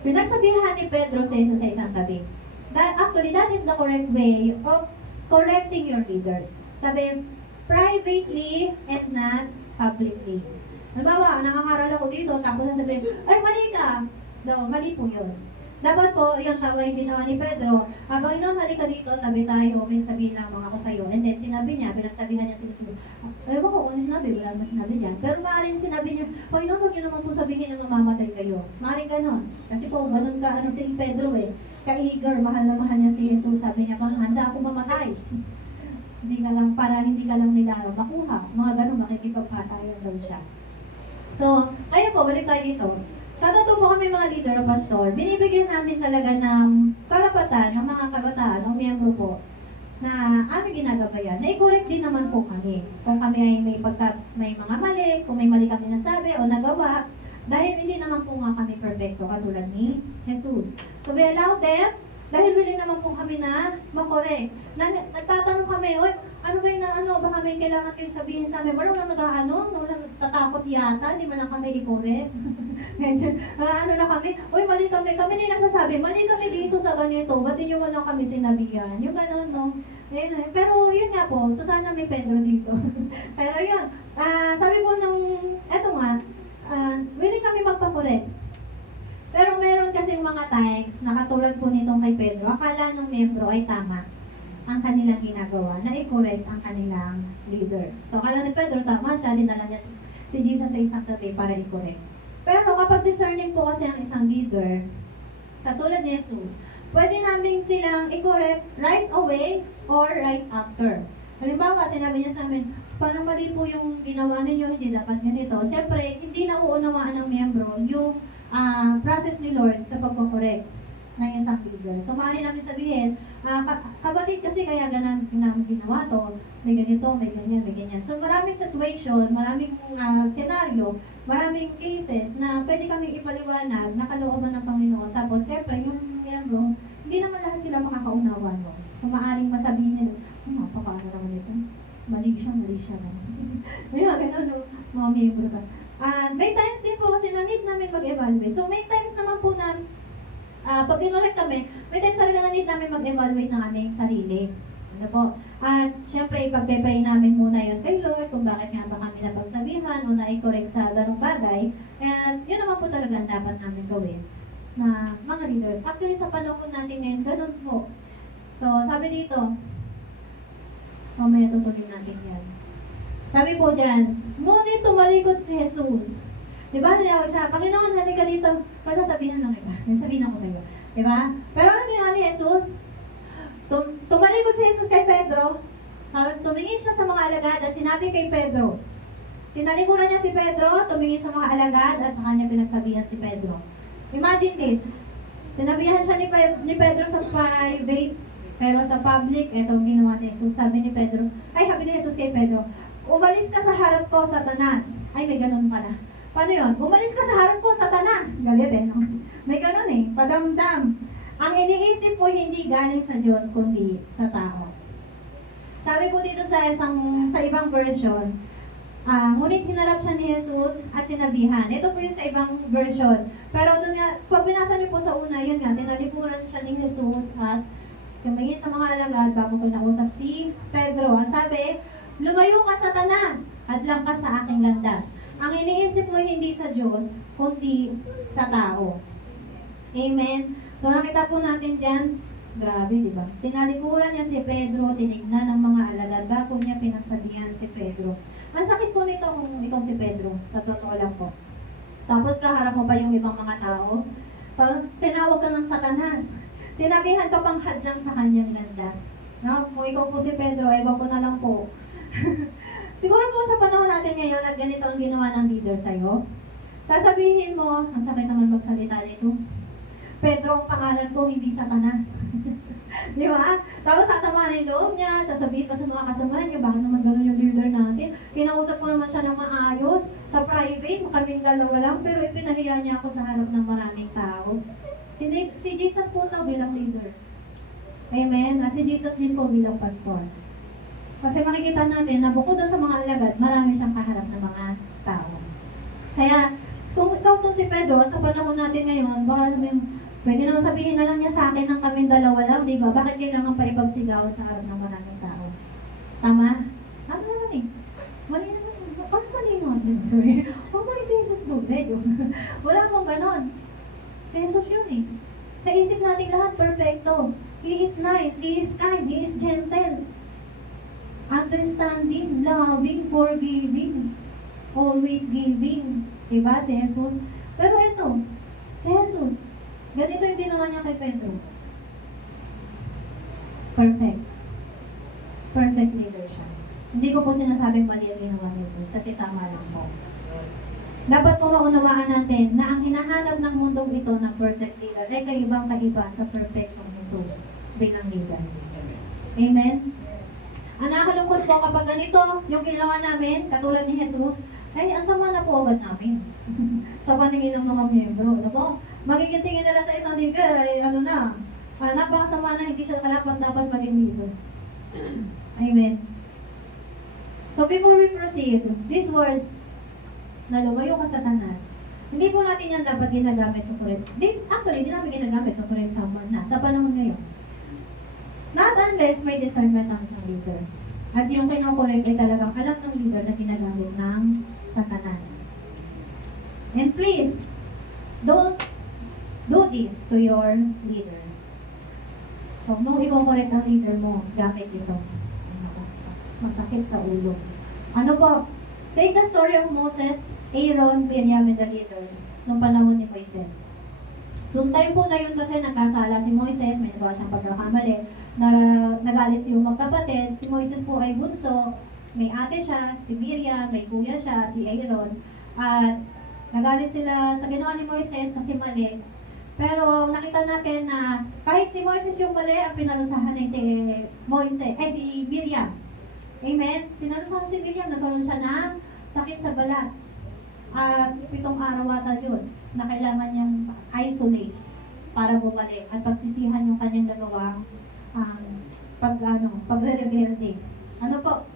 pinagsabihan ni Pedro sa Jesus sa isang tabi. Actually, that is the correct way of correcting your leaders. Sabi, privately and not publicly. Halimbawa, nangangaral ako dito, tapos sasabihin, ay, mali ka. No, mali po yun. dapat po, yung tawag ginawa ni Pedro, Panginoon, halika dito, tabi tayo, may sabihin lang mga ko sa'yo. And then sinabi niya, pinagsabihan niya si Jesus, ewan ko kung ano sinabi, wala naman sinabi niya. Pero maaaring sinabi niya, Panginoon, huwag niyo naman po sabihin na mamamatay kayo. Maaaring ganon. Kasi po, ganun ka, si Pedro ka-eager, mahal na mahal niya si Jesus. Sabi niya, handa ako mamatay. Hindi ka lang, para hindi ka lang nila makuha. Mga ganun, makikipagpatayan daw siya. So, ngayon po, balik tayo dito. Sa totoo po kami mga leader o pastor, binibigyan namin talaga ng karapatan ng mga kabataan o miyembro po na aming ginagabayan. Na-correct din naman po kami. Kung kami ay may mga mali, kung may mali kami nasabi o nagawa, dahil hindi naman po nga kami perfecto katulad ni Jesus. So we allow them, dahil willing naman po kami na makorek. Nagtatanong kami, oy, ano ba yung baka may kailangan kayong sabihin sa amin, walang walang tatakot yata, hindi man lang kami i-correct. Ano na kami, oy, mali kami na yung nasasabi, mali kami dito sa ganito, ba't nyo man lang kami sinabihan? Yung gano'n, no? Pero yun nga po, so sana may Pedro dito. Pero yun, sabi po eto nga, willing kami magpa-correct. Pero meron kasing mga times na katulad po nitong kay Pedro, akala ng membro ay tama ang kanilang ginagawa, na i-correct ang kanilang leader. So akala ni Pedro tama siya, dinala niya si Jesus sa isang tabi para i-correct. Pero kapag discerning po kasi ang isang leader, katulad ni Jesus, pwede namin silang i-correct right away or right after. Halimbawa, sinabi niya sa amin, parang mali po yung ginawa ninyo, hindi dapat ganito. Siyempre, hindi nauunawaan ng miyembro yung process ni Lord sa pagko-correct ng isang leader. So, maaari namin sabihin, kapatid kasi kaya ganun ginawa to, may ganito, may ganyan, may ganyan. So, maraming situation, maraming senaryo, maraming cases na pwede kami ipaliwanag na kalooban ng Panginoon. Tapos, siyempre, yung miyembro, hindi naman lahat sila makakaunawa, no? So, maaaring masabihin nila, paano naman ito? Mali siya. May mga ganun, no? Mga miyembro ka. May times din po kasi na need namin mag-evaluate. So, may times naman po na pag dinorek kami, may times talaga na need namin mag-evaluate ng aming sarili. Ano po? At syempre, ipag-pray namin muna yun kay Lord kung bakit nga ba kami napagsabihan o na-correct sa ganung bagay. And yun naman po talaga ang dapat namin gawin na mga leaders. Actually, sa panahon natin ngayon, ganun po. So, sabi dito, mamaya tutuloy natin yan. Sabi po dyan, ngunit tumalikod si Jesus. Diba? Tinawag siya, Panginoon, halika dito. Pagsasabihan lang iba. Sabihin ako sa iyo. Diba? Pero ano ginawa ni Jesus? Tumalikod si Jesus kay Pedro. Tumingin siya sa mga alagad at sinabi kay Pedro. Tinalikuran niya si Pedro, tumingin sa mga alagad at sa kanya pinagsabihan si Pedro. Imagine this. Sinabihan siya ni Pedro sa private, pero sa public, etong ginawa ni Jesus. Sabi ni Jesus kay Pedro, umalis ka sa harap ko, Satanas. Ay, may ganun pala. Paano yun? Umalis ka sa harap ko, Satanas. Galit no? May ganun padamdam. Ang iniisip po hindi galing sa Diyos, kundi sa tao. Sabi po dito sa ibang version, ngunit hinarap siya ni Jesus at sinabihan. Ito po yung sa ibang version. Pero doon nga, pag binasa niyo po sa una, yun nga, tinalikuran siya ni Jesus at tumingin sa mga alagad bago ko nausap si Pedro. Ang sabi, lumayo ka, Satanas, at lang ka sa aking landas. Ang iniisip mo hindi sa Diyos, kundi sa tao. Amen? So nakita po natin dyan, grabe, di ba? Tinalikuran niya si Pedro, tinignan ng mga alagad bago niya pinagsabihan si Pedro. Ang sakit po nito kung ikaw si Pedro, sa totoo lang po. Tapos kaharap mo pa yung ibang mga tao. Tapos tinawag ka ng Satanas. Sinabihan ka pang hadlang sa kanyang landas. No? Kung ikaw po si Pedro, ewan ko na lang po. Siguro po sa panahon natin ngayon na ganito ang ginawa ng leader sa'yo, sasabihin mo, ang sakit naman magsalita nito, Pedro ang pangalan ko, hindi Satanas. Di ba? Tapos sasamahan yung loob niya, sasabihin pa sa mga kasamahan niya, bakit naman gano'n yung leader natin? Kinausap ko naman siya ng maayos, sa private, kaming dalawa lang, pero ipinahiya niya ako sa harap ng maraming tao. Si Jesus po ito bilang leader. Amen? At si Jesus din po bilang pastor. Kasi makikita natin na bukod doon sa mga alagad, marami siyang kaharap ng mga tao. Kaya, kung ikaw itong si Pedro, at sa panahon natin ngayon, baka naman, pwede naman sabihin na lang niya sa akin ng kaming dalawa lang, di ba? Bakit kailangan pa ipagsigawan sa harap ng maraming tao? Tama? Ano naman Mali naman. Paano mali mo? Sorry. Huwag mali si Jesus doon. Wala mong ganon. Si Jesus yun Sa isip natin lahat perfecto. He is nice, He is kind, He is gentle. Understanding, loving, forgiving, always giving. Diba si Jesus? Pero ito, si Jesus, ganito yung ginawa niya kay Pedro. Perfect. Perfect leader siya. Hindi ko po sinasabing mali ang ginawa ni Jesus kasi tama lang po. Dapat po maunawaan natin na ang hinahanap ng mundong ito ng perfect leader ay kaibang kaiba sa perfectong Jesus bilang leader. Amen? Ang nakakalungkot po kapag ganito yung ginawa namin, katulad ni Jesus, ay ang sama na po agad namin. Sa paningin ng mga miyembro. Ano po? Magiging tingin nila sa isang leader ay ano na, napakasama na hindi siya dapat maging leader. Amen. So before we proceed, these words na lumayo ka Satanas, hindi po natin yan dapat ginagamit to correct. Actually, hindi namin ginagamit to correct someone na sa panahon ngayon. Not unless may discernment ng isang leader. At yung kinokorek ay talagang alam ng leader na ginagamit ng Satanas. And please, don't do this to your leader. So, nung i-correct ang leader mo, gamit ito. Masakit sa ulo. Ano po? Take the story of Moses, Aaron, Miriam, and the leaders nung panahon ni Moises. Noong time po na yun kasi nagkasala si Moises, may nagawa siyang pagkakamali, nagalit yung magkapatid. Si Moises po ay bunso, may ate siya, si Miriam, may kuya siya, si Aaron. At nagalit sila sa ginawa ni Moises kasi mali. Pero nakita natin na kahit si Moises yung mali, ang pinarusahan ay si Miriam. Amen? Pinarusahan si Miriam, nagkaroon siya ng sakit sa balat. At 7 araw ata yun na kailangan niyang isolate para bumalik at pagsisihan yung kanyang nagawang pagre-rebelde. Ano po?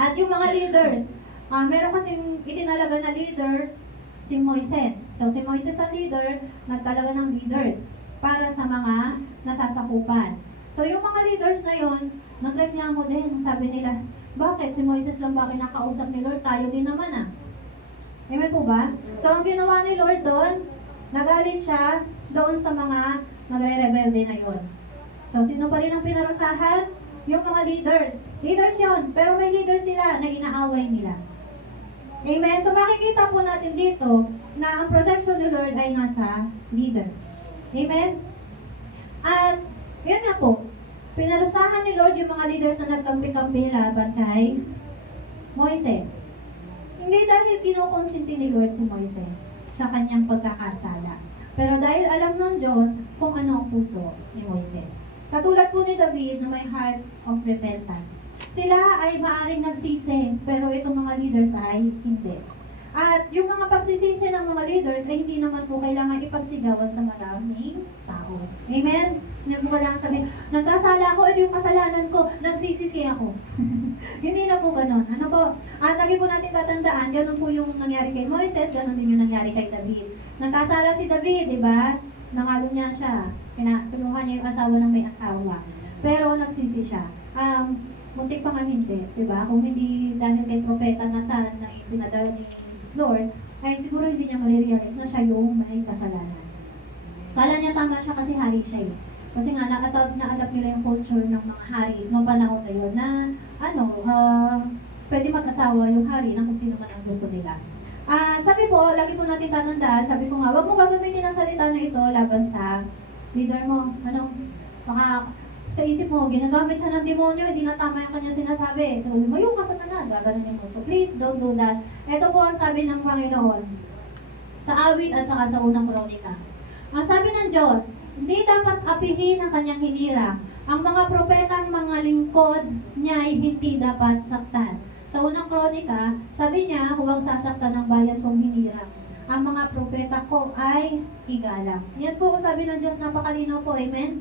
At yung mga leaders, meron kasing itinalaga na leaders, si Moises. So, si Moises ang leader, nagtalaga ng leaders para sa mga nasasakupan. So, yung mga leaders na yon, nagreklamo din. Sabi nila, bakit? Si Moises lang ba kinakausap ni Lord? Tayo din naman Amen po ba? So, ang ginawa ni Lord doon, nagalit siya doon sa mga magre-rebelde na yon. So, sino pa rin ang pinarusahan? Yung mga leaders. Leaders yon, pero may leader sila na inaaway nila. Amen? So, makikita po natin dito na ang protection ni Lord ay nasa leader. Amen? At, yun na po, pinarusahan ni Lord yung mga leaders na nagkampi-kampi laban kay Moises. Hindi dahil kinukonsinti ni Lord si Moises sa kanyang pagkakasala. Pero dahil alam ng Diyos kung ano ang puso ni Moises. Katulad po ni David na may heart of repentance. Sila ay maaaring nagsisi, pero itong mga leaders ay hindi. At yung mga pagsisisi ng mga leaders ay hindi naman po kailangan ipagsigawan sa maraming tao. Amen? Hindi mo kailangan sabihin, nagkasala ako, ito yung kasalanan ko, nagsisisi ako. Hindi na po ganun. Ano po? At lagi po natin tatandaan, ganun po yung nangyari kay Moises, ganun din yung nangyari kay David. Nagkasala si David, di ba? Nangalo niya siya. Kinuha niya yung asawa ng may asawa. Pero nagsisi siya. Muntik pa nga hindi, di ba? Kung hindi dahil kay Propeta Nathan na pinadala ni Lord, ay siguro hindi niya marirealize na siya yung may kasalanan. Kala niya tama siya kasi hari siya eh. Kasi nga, na-adapt nila yung culture ng mga hari noong panahon na yun na, pwede mag-asawa yung hari ng kung sino man ang gusto nila. Sabi po, lagi po natin tatandaan, sabi ko nga, wag mo gagamitin ang salita na ito laban sa leader mo. Baka sa isip mo, ginagamit siya ng demonyo, hindi na tama yung kanya sinasabi. So, lumayo ka Satanas, gaganon mo. So, please, don't do that. Ito po ang sabi ng Panginoon sa awit at saka sa unang kronika. Ang sabi ng Diyos, hindi dapat apihin ang kanyang hinirang. Ang mga propeta at mga lingkod niya ay hindi dapat saktan. Sa unang kronika, sabi niya, huwag sasaktan ng bayan kong hinirang. Ang mga propeta ko ay igalang. Yan po sabi ng Diyos, napakalinaw po, amen?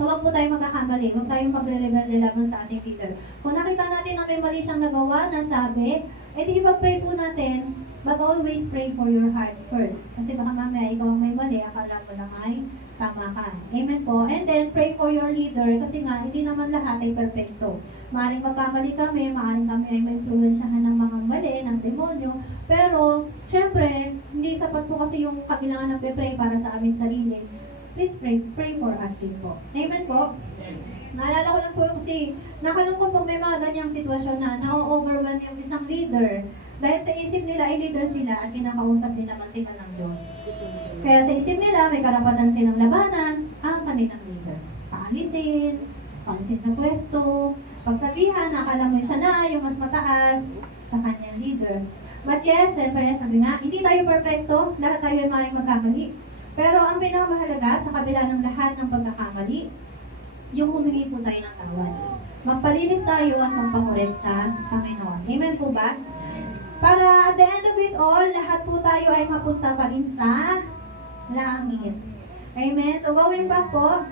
So, huwag po tayong magkakamali. Huwag tayong magre-rebelde laban sa ating leader. Kung nakita natin na may mali siyang nagawa, nasabi, edi ipag-pray po natin, but always pray for your heart first. Kasi baka mamaya ikaw ang may mali, akala mo lang ay tama ka. Amen po. And then, pray for your leader, kasi nga, hindi naman lahat ay perfecto. Maaring magkamali kami, maaring kami ay may influensyahan ng mga mali, ng demonyo. Pero, syempre, hindi sapat po kasi yung kailangan ng pray para sa aming sarili. please pray for us din po. Amen po? Naalala ko lang po yung nakalungkot po may mga ganyang sitwasyon na na-overwhelm yung isang leader dahil sa isip nila ay leader sila at kinakausap din naman sila ng Diyos. Kaya sa isip nila may karapatan silang labanan ang kanilang leader. Paalisin sa pwesto, pagsabihan, akala mo siya na yung mas mataas sa kanyang leader. But yes, siyempre, sabi nga, hindi tayo perfecto, lahat tayo ay maaaring magkamali. Pero ang pinakamahalaga sa kabila ng lahat ng pagkakamali, yung humingi po tayo ng tawad. Magpalinis tayo at magpakorek sa Panginoon. Amen po ba? Para at the end of it all, lahat po tayo ay mapunta pa rin sa langit. Amen? So going back po,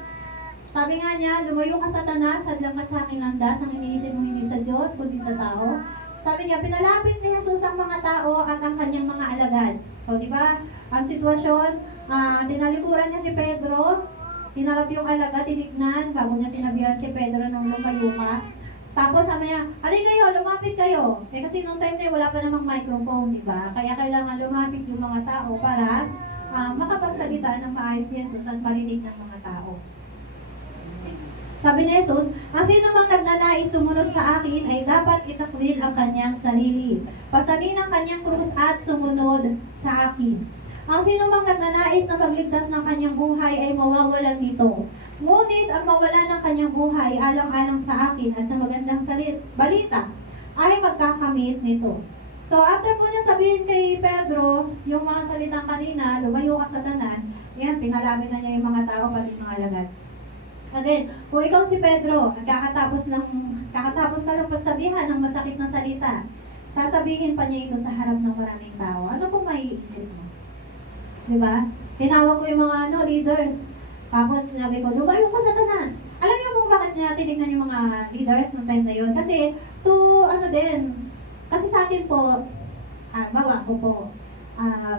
sabi nga niya, lumayo ka Satanas, hadlang ka sa aking landas, ang iniisip mo hindi sa Diyos, kundi sa tao. Sabi niya, pinalapit ni Jesus ang mga tao at ang kanyang mga alagad. So, di ba, ang sitwasyon, tinalikuran niya si Pedro, tinarap yung alagad, tinignan, bago niya sinabihan si Pedro nung lumayo ka. Tapos sabi niya, alin kayo, lumapit kayo. Eh kasi nung time na yun, wala pa namang microphone, di ba? Kaya kailangan lumapit yung mga tao para makapagsalita ng maayos si Jesus at marinig ng mga tao. Sabi ni Jesus, ang sino mang nagnanais sumunod sa akin ay dapat itakwil ang kanyang sarili. Pasanin ang kanyang krus at sumunod sa akin. Ang sino mang nagnanais na pagligtas ng kanyang buhay ay mawawalan nito. Ngunit ang mawala ng kanyang buhay alang-alang sa akin at sa magandang balita ay magkakamit nito. So after po niya sabihin kay Pedro yung mga salitang kanina, lumayo ka Satanas, yan, pinalapit na niya yung mga tao pati mga alagad. Again, kung ikaw si Pedro, kakatapos ka lang pagsabihan ng masakit na salita, sasabihin pa niya ito sa harap ng maraming tao, ano pong maiisip mo? Diba? Tinawag ko yung mga leaders. Tapos sinabi ko, lumayo ko Satanas. Alam niyo kung bakit niya tinignan yung mga leaders noong time na yun? Kasi, kasi sa akin po, bawa ko po,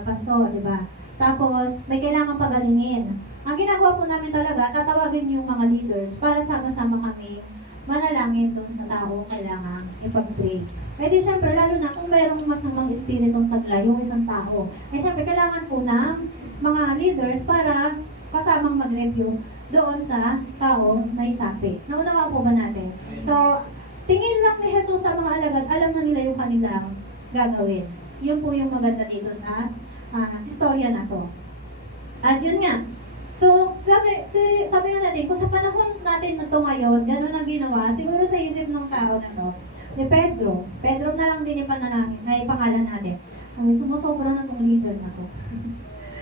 pastor, diba? Tapos, may kailangan pagalingin. Ang ginagawa po namin talaga, tatawagin yung mga leaders para sama-sama kami manalangin dun sa tao kailangan ipag-pray. Eh di syempre, lalo na kung mayroong masamang espiritong tagla yung isang tao, eh syempre, kailangan po ng mga leaders para kasamang mag-review doon sa tao na isapi. Naunawa po ba natin? So, tingin lang ni Jesus sa mga alagad, alam na nila yung kanilang gagawin. Yun po yung maganda dito sa istorya na to. At yun nga, so, sabi nga natin, kung sa panahon natin na ito ngayon, gano'n ang ginawa, siguro sa isip ng tao na to, ni Pedro na lang din ipanalangin, na ipangalan natin. Sumusobra na itong leader na to.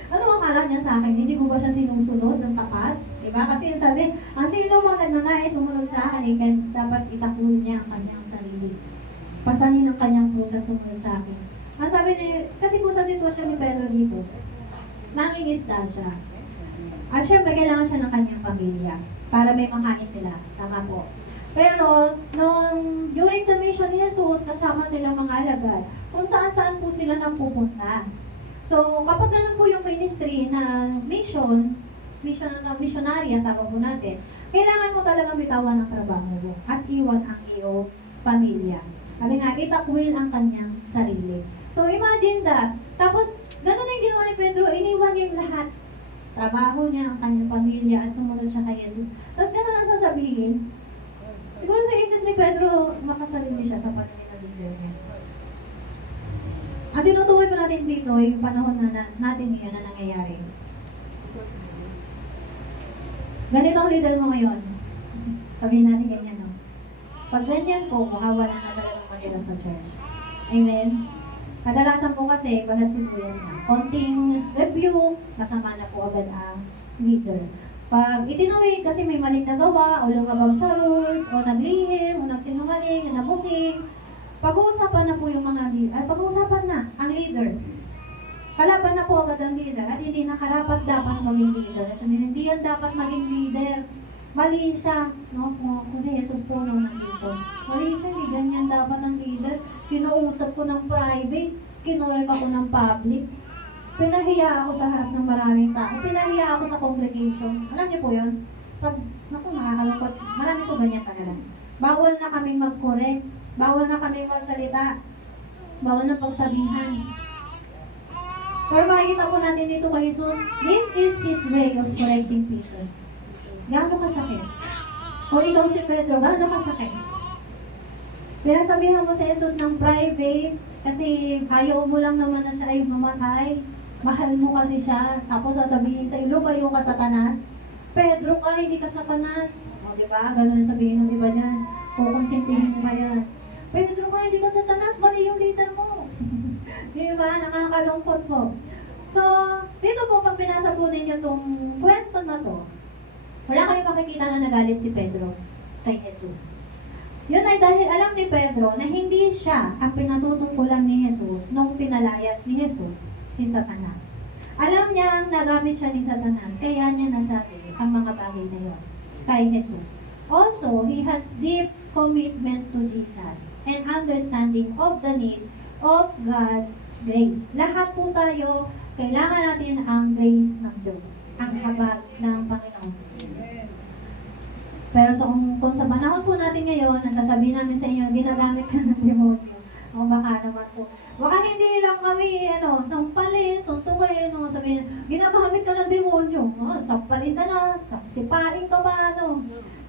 Ano ang akala niya sa akin? Hindi ko ba siya sinusunod ng tapat? Diba? Kasi sabi, ang sino mo nagnanais sumunod sa akin, dapat itakwil niya ang kanyang sarili. Pasanin ang kanyang krus at sumunod sa akin. Ang sabi kasi po sa sitwasyon ni Pedro dito, mangingisda siya. At syempre, kailangan siya ng kanyang pamilya para may makain sila. Tama po. Pero, during the mission ni Jesus, kasama silang mga alagad, kung saan-saan po sila napupunta. So, kapag ganun po yung ministry na missionary, ang tawag po natin, kailangan mo talagang bitawan ang trabaho mo at iwan ang iyong pamilya. Sabi nga, itakwil ang kanyang sarili. So, imagine that. Tapos, ganun yung ginawa ni Pedro, iniwan niya yung lahat. Trabaho niya, ang kanyang pamilya, at sumunod siya kay Jesus. Tapos ganun ang sasabihin. Siguro sa isip ni Pedro, makasarili siya sa paningin ng leader niya. Ang tinutukoy pa natin dito, yung panahon na natin ngayon na nangyayari. Ganito ang leader mo ngayon. Sabihin natin ganyan, no? Pag ganyan po, makawala na talagang manila sa church. Amen? Kadalasan po kasi, balat sibuyas na. Konting review, kasama na po agad ang leader. Pag itinuwid kasi may maling nagawa, o lumabag sa rules, o naglihim, o nagsinungaling, o nabuking, pag-uusapan na po yung mga leader, pag-uusapan na ang leader. Kalaban na po agad ang leader, at hindi na karapat dapat maging leader. Hindi yan dapat maging leader. Mali siya, no? Kung si Jesus po nung nandito. Mali siya, hindi ganyan dapat ang leader. Kinuusap ko ng private, kinurek ako ng public. Pinahiya ako sa harap ng maraming tao. Pinahiya ako sa congregation. Alam niyo po yun? Nakakalungkot. Marami po ganyan talaga. Bawal na kaming mag-correct. Bawal na kaming magsalita. Bawal na pagsabihan. Pero makikita po natin dito kay Jesus, this is His way of correcting people. Gaano kasakit? Kung ikaw si Pedro, gaano kasakit? Pinasabihan mo si Jesus ng private, kasi ayaw mo lang naman na siya ay mamatay. Mahal mo kasi siya. Tapos sasabihin sa'yo, lumayo ka Satanas. Pedro ka, hindi ka Satanas. O, diba? Ganun sabihin ng iba dyan. Kukonsintihin mo ba yan? Pedro ka, hindi ka Satanas. Mali yung leader mo. Diba? Nakakalungkot po. So, dito po, pag pinasa po ninyo itong kwento na to, wala kayong makikita na nagalit si Pedro kay Jesus. Yun ay dahil alam ni Pedro na hindi siya ang pinatutungkulan ni Jesus nung pinalayas ni Jesus si Satanas. Alam niya ang nagamit siya ni Satanas, kaya niya nasabi ang mga bagay na yun kay Jesus. Also, he has deep commitment to Jesus and understanding of the need of God's grace. Lahat po tayo, kailangan natin ang grace ng Diyos, ang habag ng Panginoon. Pero kung sa panahon po natin ngayon, nasasabihin namin sa inyo, ginagamit ka ng demonyo. O baka naman po. Baka hindi lang kami, sampalin, suntukin, sabihin, ginagamit ka ng demonyo. Sampalin ka na, sipain ka ba,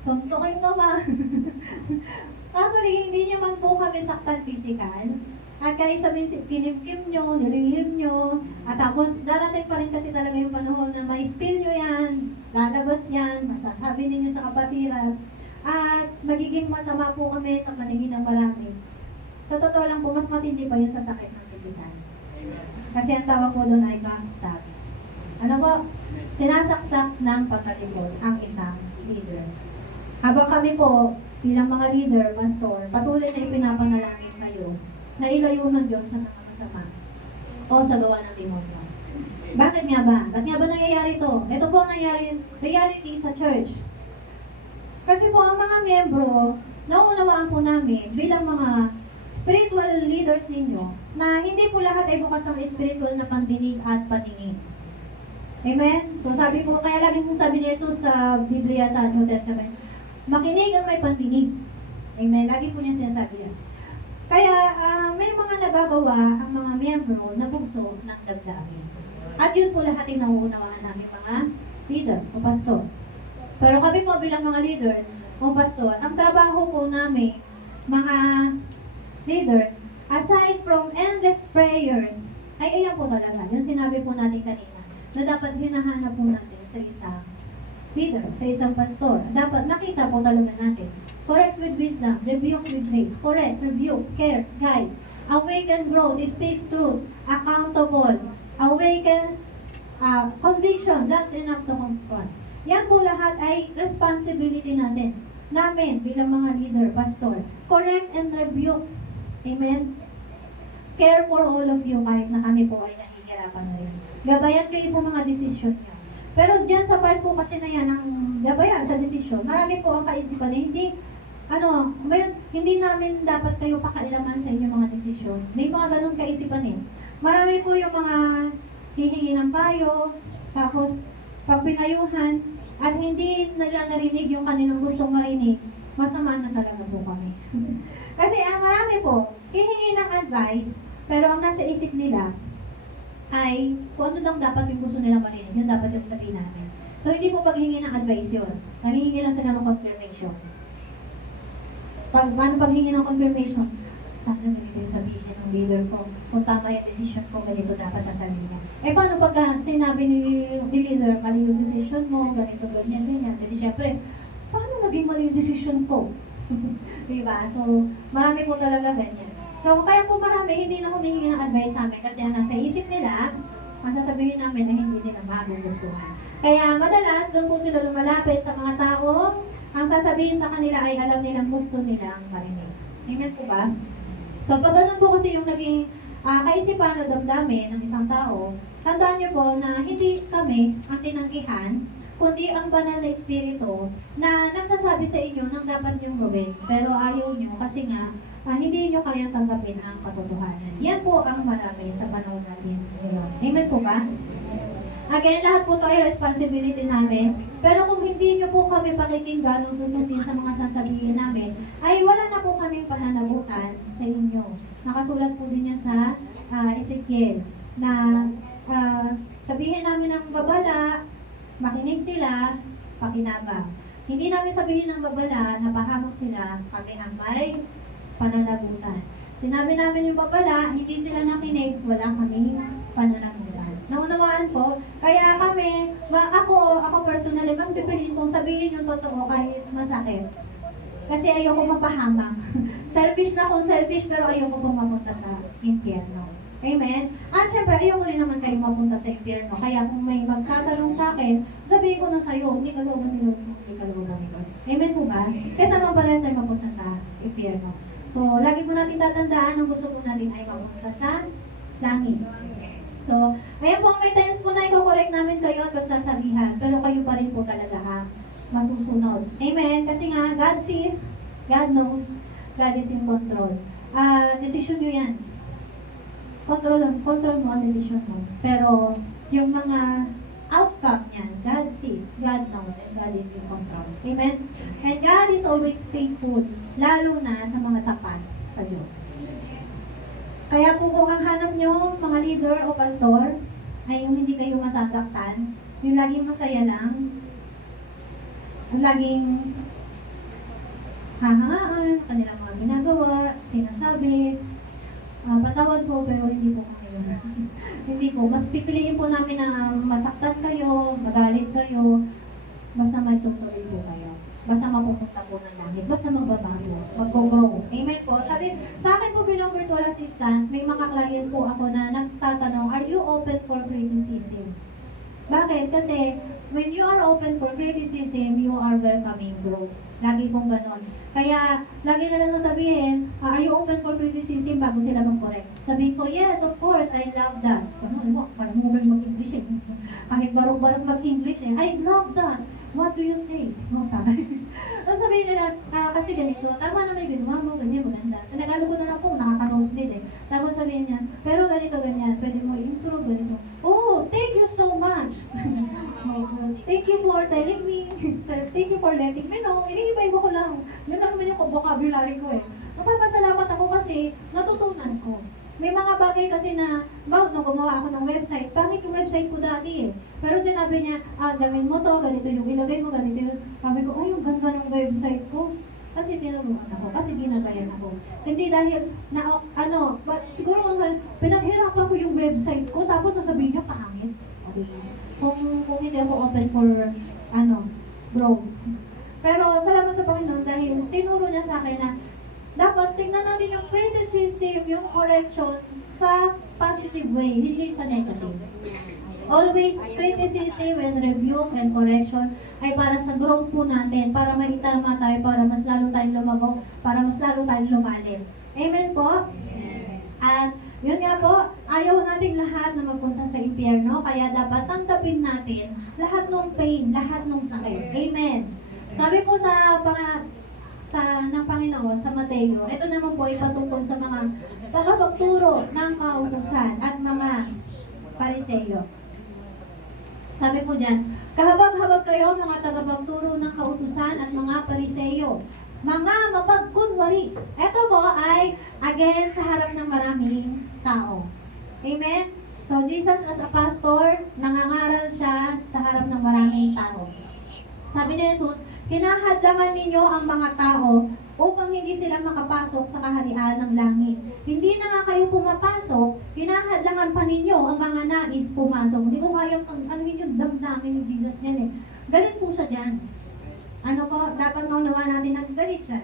suntukin ka ba. Actually, hindi naman po kami saktan physical. At kahit sabihin, kinimkim nyo, nilihim nyo, at tapos darating pa rin kasi talaga yung panahon na ma-spill nyo yan, lalabas yan, masasabi ninyo sa kapatiran, at magiging masama po kami sa paningin ng marami. Sa totoo lang po, mas matindi pa yun sa sakit ng physical. Kasi ang tawag po doon ay backstab. Ano po? Sinasaksak ng patalikod ang isang leader. Habang kami po, bilang mga leader, pastor, patuloy na ipinapanalangin kayo na ilayo ng Diyos sa mga masama o sa gawa ng demonyo. Bakit nga ba? Bakit nga ba nangyayari ito? Ito po ang nangyayari reality sa church. Kasi po ang mga miyembro, nauunawaan po namin bilang mga spiritual leaders ninyo na hindi po lahat ay bukas ang spiritual na pandinig at paningin. Amen? So sabi po, kaya lagi pong sabi ni Jesus sa Biblia sa New Testament, makinig ang may pandinig. Amen? Lagi po niya sinasabi yan. Kaya may mga nagagawa ang mga miyembro na bugso ng damdamin. At yun po lahat ay nauunawaan namin mga leader o pastor. Pero kami po bilang mga leader o pastor, ang trabaho po namin, mga leaders, aside from endless prayers, ay ayan po talaga, yung sinabi po natin kanina, na dapat hinahanap po natin sa isang leader, sa isang pastor. Dapat nakita po talaga natin. Corrects with wisdom, rebukes with grace. Correct, rebuke, cares, guides. Awaken growth, speaks truth, accountable, awakens conviction, that's enough to confront. Yan po lahat ay responsibility natin bilang mga leader, pastor. Correct and rebuke. Amen? Care for all of you kahit na kami po ay nahihirapan na rin. Gabayan kayo sa mga desisyon niyo. Pero dyan sa part po kasi na yan, ang gabayan sa desisyon, marami po ang kaisipan na hindi namin dapat kayo pakailaman sa inyong mga desisyon. May mga ganun kaisipan eh. Marami po yung mga hihingi ng payo, tapos pag pinayuhan, at hindi nila narinig yung kanilang gustong marinig, masama na talaga po kami. Kasi ang marami po, hihingi ng advice, pero ang nasa isip nila ay kung ano lang dapat yung gusto nilang marinig, yun dapat yung sabihin natin. So hindi po paghingi ng advice yun. Nanghihingi lang sila ng confirmation. Paano paghingi ng confirmation? Sana ganito yung sabihin ng leader ko. Kung tama yung decision ko, ganito dapat sasabihin niya. Paano pagka sinabi ni leader, mali yung decision mo, ganito, ganyan. Jadi syempre, paano naging mali yung decision ko? Diba? So, marami po talaga ganyan. So, kaya po marami, hindi na humihingi ng advice sa amin kasi ang nasa isip nila, ang sasabihin namin na hindi nila magugustuhan. Kaya madalas, doon po sila lumalapit sa mga taong ang sasabihin sa kanila ay alam nilang gusto nilang marinig. Amen po ba? So, pag ganun po kasi yung naging kaisipan o damdamin ng isang tao, tandaan niyo po na hindi kami ang tinanggihan, kundi ang banal na espiritu na nagsasabi sa inyo ng dapat niyong gawin. Pero ayaw niyo kasi nga, hindi niyo kayang tanggapin ang katotohanan. Yan po ang marami sa panahon natin. Amen po ba? Again, lahat po tayo responsibility namin. Pero kung hindi nyo po kami pakikinggan o susundin sa mga sasabihin namin, ay wala na po kaming pananagutan sa inyo. Nakasulat po din yan sa Ezekiel na sabihin namin ng babala, makinig sila, pakinabang. Hindi namin sabihin ng babala na pahamak sila, kami ang may pananagutan. Sinabi namin yung babala, hindi sila nakinig, wala kaming pananagutan. Naunawaan po, kaya kami, ako personally, mas pipiliin kong sabihin yung totoo kahit masakit. Kasi ayoko mapahamak. Selfish na akong selfish, pero ayoko pong mapunta sa impyerno. Amen? At syempre, ayoko rin naman kayo mapunta sa impyerno. Kaya kung may magtatanong sa akin, sabihin ko na sa'yo, hindi ka looban ni Lord, hindi ka looban ni Lord. Amen po ba? Kesa naman parehas ay mapunta sa impyerno. So, lagi po natin tatandaan, ang gusto po natin ay mapunta sa langit. So, ayan po, may times po na i-correct namin kayo at magsasabihan, pero kayo pa rin po talaga ha, masusunod. Amen? Kasi nga, God sees, God knows, God is in control. Decision nyo yan. Control mo ang decision mo. Pero, yung mga outcome niyan, God sees, God knows, and God is in control. Amen? And God is always faithful, lalo na sa mga tapat sa Diyos. Kaya po kung ang hanap nyo, mga leader o pastor, ay yung hindi kayo masasaktan, yung laging masaya lang, ang laging hahangaan, kanilang mga ginagawa, sinasabi, patawad po, pero hindi po kayo. Hindi po. Mas pipiliin po namin na masaktan kayo, magalit kayo, basta magtutuloy po kayo. Basta mapupunta po ng langit. Basta magbabago. Mag-grow. Amen po. Sabi, sa akin po bilang virtual assistant, may mga client po ako na nagtatanong, are you open for criticism? Bakit? Kasi when you are open for criticism, you are welcoming growth. Lagi pong ganon. Kaya, lagi na lang sasabihin, are you open for criticism bago sila mag-correct? Sabihin ko, yes, of course, I love that. Ano mo, parang mo mag-English eh. Kahit barong-barong mag-English eh. I love that. What do you say? No, tama. So sabihin nila, kasi ganito, tama na may ginawa mo, ganyan, maganda. Nagalo ko na lang po, nakaka-nosebleed eh. Tapos sabihin niya, pero ganito, ganyan, pwede mo improve, ganito. Oh, thank you so much. Thank you for telling me. Thank you for letting me know. Inihibay mo ko lang. Yun lang naman yung vocabulary ko eh. Napapasalamat ako kasi natutunan ko. May mga bagay kasi na, nung gumawa ako ng website, pangit yung website ko dati eh. Pero sinabi niya, gamin mo to, ganito yung ilagay mo, ganito yung, sabi ko, ay, yung ganda ng website ko. Kasi tinuruan ako, kasi ginabayan ako. Hindi dahil, siguro pinaghirapan ko yung website ko, tapos sasabihin niya, pangit. Okay. Kung hindi ako open for, bro. Pero salamat sa Panginoon dahil tinuro niya sa akin na dapat tingnan natin yung criticism, yung correction sa positive way, hindi sa negative. Always, criticism and rebuke and correction ay para sa growth po natin, para maitama tayo, para mas lalo tayong lumago, para mas lalo tayong lumalim. Amen po? At yun nga po, ayaw nating lahat na magpunta sa impyerno, kaya dapat tanggapin natin lahat ng pain, lahat ng sakit. Amen. Sabi po ng Panginoon sa Mateo, ito naman po ay patungkol sa mga tagapagturo ng kautusan at mga Pariseyo. Sabi po diyan, kahabag-habag kayo mga tagapagturo ng kautusan at mga Pariseyo, mga mapagkunwari. Ito po ay again sa harap ng maraming tao. Amen? So Jesus as a pastor, nangangaral siya sa harap ng maraming tao. Sabi ni Jesus, hinahadlangan ninyo ang mga tao upang hindi sila makapasok sa kaharian ng langit. Hindi na nga kayo pumapasok, hinahadlangan pa ninyo ang mga nais pumasok. Hindi ko kayang yung damdamin ni Jesus niyan eh. Galit po siya dyan. Dapat maunawa natin na galit siya.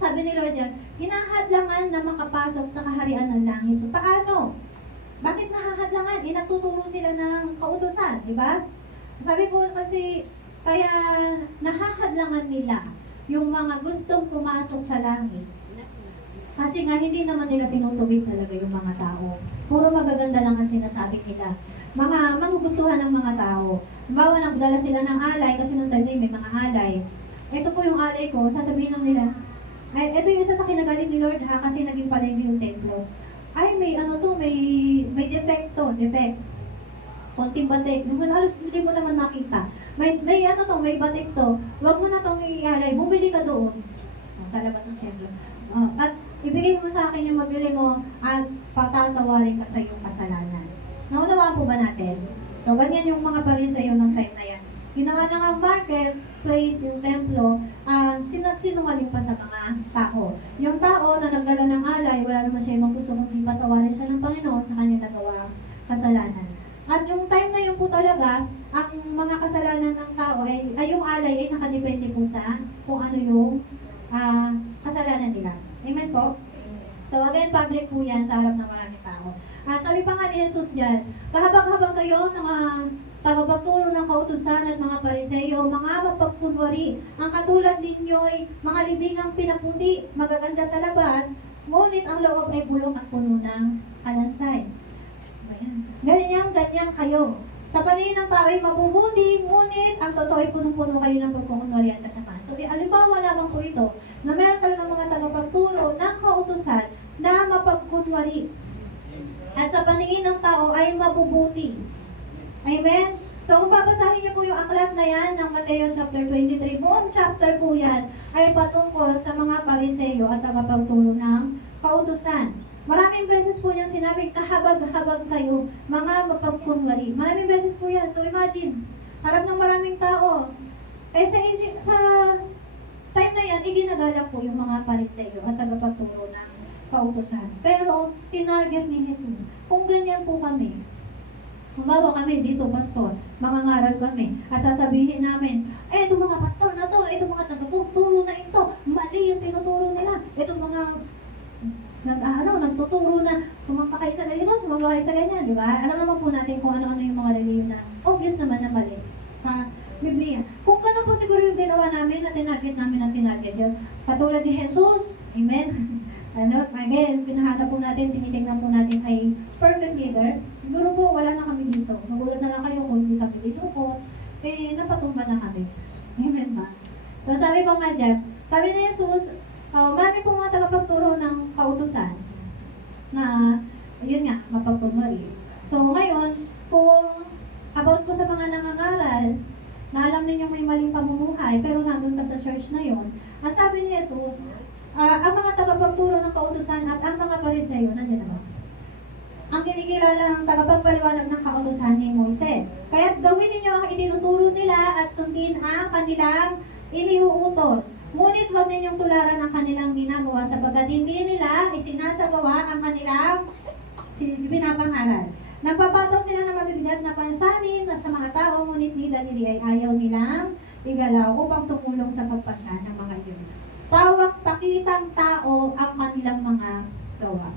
Sabi ni Lord yan, hinahadlangan na makapasok sa kaharian ng langit. So paano? Bakit nahahadlangan? Nagtuturo sila ng kautusan, di ba? Sabi po kasi, kaya nahahadlangan nila yung mga gustong pumasok sa langit. Kasi nga, hindi naman nila tinutubig talaga yung mga tao. Puro magaganda lang ang sinasabi nila. Mga magugustuhan ng mga tao. Halimbawa, nagdala sila ng alay, kasi nung time may mga alay. Ito po yung alay ko, sasabihin lang nila, ay, ito yung isa sa kinagalit ni Lord ha, kasi naging palengke yung templo. Ay, may defect. Konting batik. Halos hindi mo naman makita. May batik to. Huwag mo na itong ialay. Bumili ka doon. Sa labas ng templo. At ibigay mo sa akin yung mabili mo at patatawarin ka sa iyong kasalanan. Naunawaan po ba natin? So, ganyan yung mga Pariseo ng time na yan. Ginawa na ang market, place, yung templo, sinungaling pa sa mga tao. Yung tao na nagdala ng alay, wala naman siya ibang gusto kundi patawarin siya ng Panginoon sa kanyang nagawang kasalanan. At yung time na yun po talaga, ang mga kasalanan ng tao ay yung alay ay nakadepende po sa kung ano yung kasalanan nila. Amen po? So again, public po yan sa harap ng maraming tao. At sabi pa nga ni Jesus dyan, kahabang-habang kayo mga tagapagturo ng kautusan at mga Pariseo, mga mapagkunwari, ang katulad ninyo ay mga libingang pinaputi, magaganda sa labas, ngunit ang loob ay bulong at puno ng kalansay. Ganyan kayo. Sa paningin ng tao ay mabubuti, ngunit ang totoo ay punong-puno kayo ng pagkukunwari at kasamaan. So, alimbawa lamang po ito, na meron talagang mga tagapagturo ng kautusan na mapagkunwari. At sa paningin ng tao ay mabubuti. Amen? So, kung babasahin niyo po yung aklat na yan ng Mateo chapter 23, buong chapter po yan ay patungkol sa mga Pariseo at tagapagturo ng kautusan. Maraming beses po niyang sinabing, kahabag-habag kayo, mga mapagkunwari. Maraming beses po yan. So, imagine, harap ng maraming tao. Eh, sa time na yan, iginagalang po yung mga Pariseo at tagapagturo ng kautusan. Pero, tinarget ni Jesus, kung ganyan po kami, Humawa kami dito, pastor. Mangangaral kami. At sasabihin namin, ito mga pastor na to, ito mga tagapagturo na ito. Mali yung tinuturo nila. Ito mga nagtuturo na sumapakay sa ganito, sumapakay sa ganyan, di ba? Alam naman po natin kung ano-ano yung mga reliyon na obvious naman na mali sa Biblia. Kung gano'n po siguro yung ginawa namin na tinarget yun. Katulad ni Jesus, amen? Again, pinahanap po natin, tinitingnan po natin ay perfect leader. Siguro po, wala na kami dito. Nagulat na lang kayo kung hindi kami dito po. Napatumba na kami. Amen ba? So, sabi pa nga dyan, sabi ni Jesus, marami pong mga tagapagturo ng kautusan na, yun nga, mapagkunwari. So, ngayon, kung about po sa mga nangangaral, na alam ninyong may maling pamumuhay, pero nandun ka sa church na yon, ang sabi ni Jesus, ang mga tagapagturo ng kautusan at ang mga Pariseo, nandiyan naman. Ang kinikilala ng tagapagpaliwanag ng kautusan ni Moises. Kaya gawin ninyo ang itinuturo nila at sundin ang kanilang iniuutos. Ngunit huwag ninyong tularan ang kanilang ginagawa sapagkat hindi nila isinasagawa ang kanilang pinapangaral. Nagpapataw sila ng mabibigat na pansanin sa mga tao, ngunit nila ay ayaw nilang igalaw upang tumulong sa pagpasa ng mga iyon. Pawang pakitang tao ang kanilang mga gawa.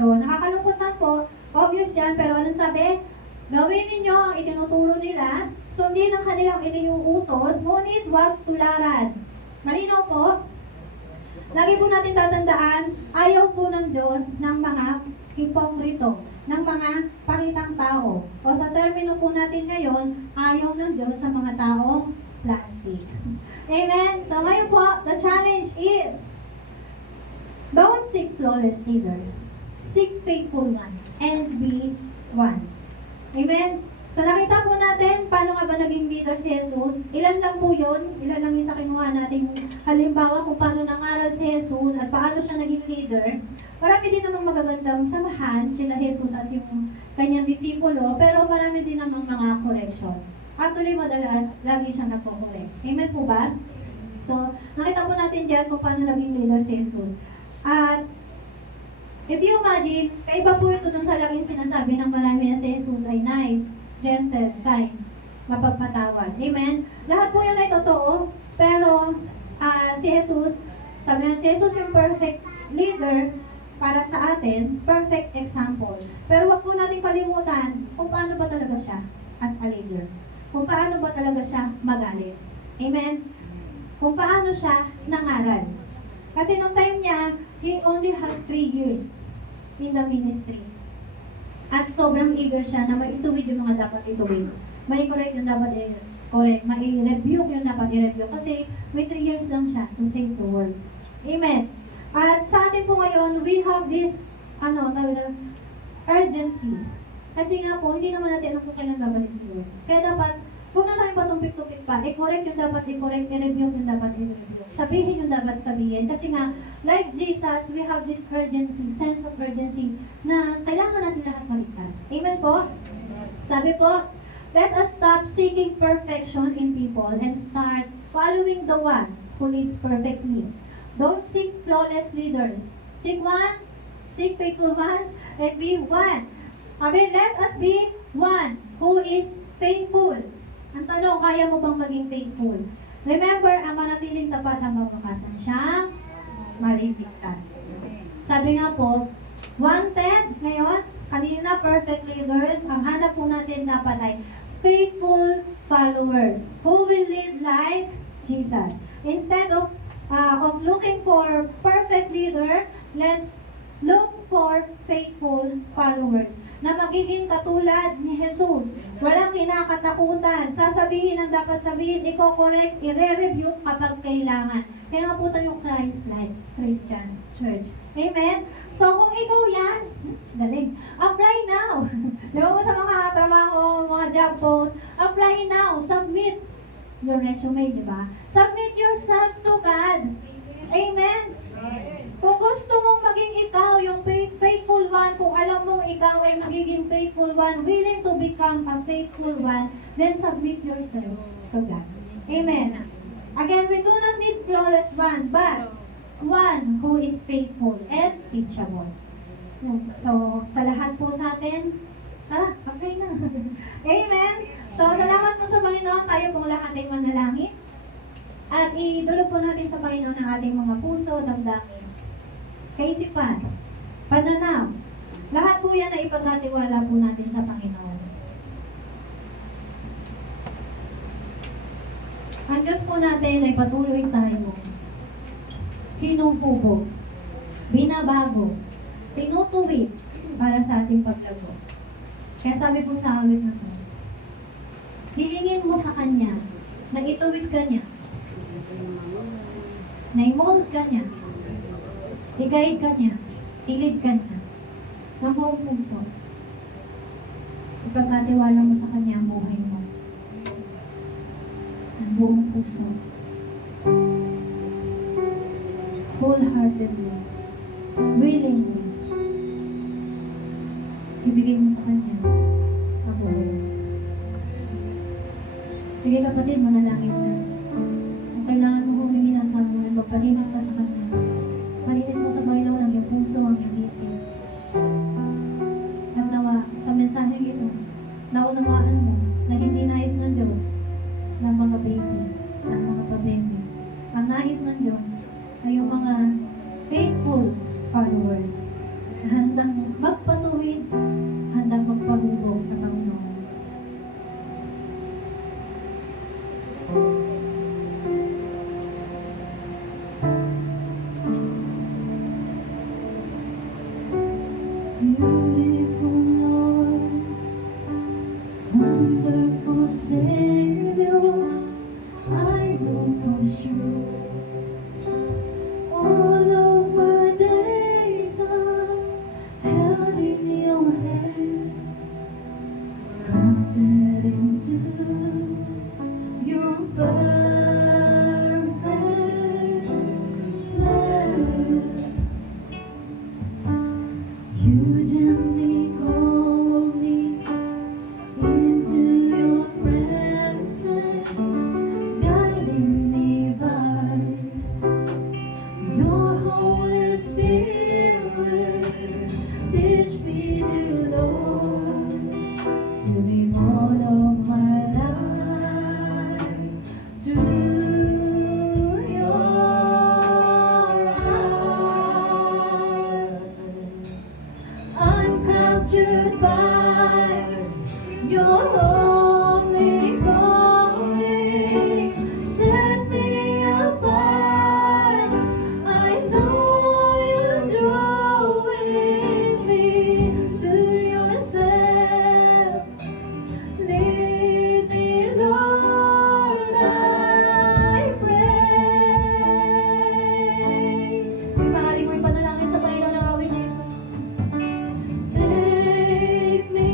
So, nakakalungkot man po, obvious yan, pero anong sabi? Gawin ninyo ang itinuturo nila, sundin ang kanilang iniuutos, ngunit huwag tularan. Malinaw po? Lagi po natin tatandaan, ayaw po ng Diyos ng mga hipokrito, ng mga pakitang tao. O sa termino po natin ngayon, ayaw ng Diyos sa mga taong plastic. Amen? So ngayon po, the challenge is, don't seek flawless leaders. Seek faithful ones and be one. Amen? So nakita po natin, paano nga ba naging leader si Jesus? Ilan lang po yun? Ilan lang yung sa kinuha natin halimbawa kung paano nangaral si Jesus at paano siya naging leader. Marami din namang magagandang samahan sila Jesus at yung kanyang disipulo, pero marami din namang mga correction. Actually, madalas, lagi siyang nagko-correct. Amen po ba? So, nakita po natin dyan kung paano naging leader si Jesus. At, if you imagine, kaiba po ito dun sa laging sinasabi ng marami na si Jesus ay nice, gentle, kind, mapagpatawad. Amen? Lahat po yun ay totoo, pero si Jesus, sabi na, si Jesus yung perfect leader para sa atin, perfect example. Pero wag po natin kalimutan kung paano ba talaga siya as a leader. Kung paano ba talaga siya magalit. Amen? Kung paano siya nangaral. Kasi nung time niya, he only has 3 years in the ministry. At sobrang eager siya na maituwid yung mga dapat ituwid. May correct yung dapat i-correct. May rebuke yung dapat i-rebuke. Kasi may 3 years lang siya to save the world. Amen? At sa atin po ngayon, we have this urgency. Kasi nga po, hindi naman natin alam kung kailan babalik si Lord. Kaya dapat, Huwag na tayong patumpik-tumpik pa. I-correct yung dapat i-correct, i-review yung dapat i-review. Sabihin yung dapat sabihin. Kasi nga, like Jesus, we have this urgency, sense of urgency, na kailangan natin lahat maligtas. Amen po? Sabi po, let us stop seeking perfection in people and start following the one who leads perfectly. Don't seek flawless leaders. Seek one, seek faithful ones, and be one. Let us be one who is faithful. Ang tanong, kaya mo bang maging faithful? Remember, ang manatiling tapat hanggang wakasan siyang maliligtas. Sabi nga po, wanted ngayon, kanina perfect leaders, ang hanap po natin dapat ay faithful followers who will lead like Jesus. Instead of looking for perfect leader, let's look for faithful followers na magiging katulad ni Jesus. Walang kinakatakutan. Sasabihin ang dapat sabihin, i-correct, i-review kapag kailangan. Kaya nga po tayong Christ-like Christian Church. Amen? So, kung ikaw yan, galing, apply now. Di ba mo sa mga trabaho, mga job posts, apply now, submit your resume, di ba? Submit yourselves to God. Amen? Kung gusto mong maging ikaw, yung faithful one, kung alam mong ikaw ay magiging faithful one, willing to become a faithful one, then submit yourself to God. Amen. Again, we do not need flawless one, but one who is faithful and teachable. So, sa lahat po sa atin, okay na. Amen. So, salamat po sa Panginoon. Tayo pong lahat ay manalangin. At idulog po natin sa Panginoon ang ating mga puso, damdamin, kaisipan, pananaw. Lahat po yan ay ipagkatiwala po natin sa Panginoon. Ang Diyos po natin ay patuloy tayo hinuhubog, binabago, tinutuwid para sa ating paglago. Kaya sabi po sa awit na to, hilingin mo sa Kanya na ituwid ka niya, na i-mold ka niya, i-guide ka niya, ilid ka niya, ng buong puso. Ipagkatiwala mo sa Kanya ang buhay mo. Ang buong puso. Wholeheartedly, willingly, ibigay mo sa Kanya ang buhay. Sige kapatid, manalangin na. Kung kailangan mo humingi ng tanong, magpalinis ka sa Kanya. Palinis mo sa Panginoon ang iyong puso, ang iyong isip. At nawa, sa mensaheng ito, naunawaan mo na hindi nais ng Diyos ng mga baby, ng mga pabebe. Ang nais ng Diyos ay yung mga faithful followers na handang magpatuwid, handang magpahubog sa Panginoon. Beautiful Lord, wonderful Savior, I know for sure all of my days are held in your hand, counted into your perfect love. You gently call me into your presence, guiding me by your Holy Spirit. Teach me, dear Lord, to be all of my life through your eyes. I'm captured by your holy calling. Set me apart. I know you're drawing me to yourself. Lead me, Lord, I pray. Sige, maaari mo ipanalangin sa Panginoon ang awit na ito. Take me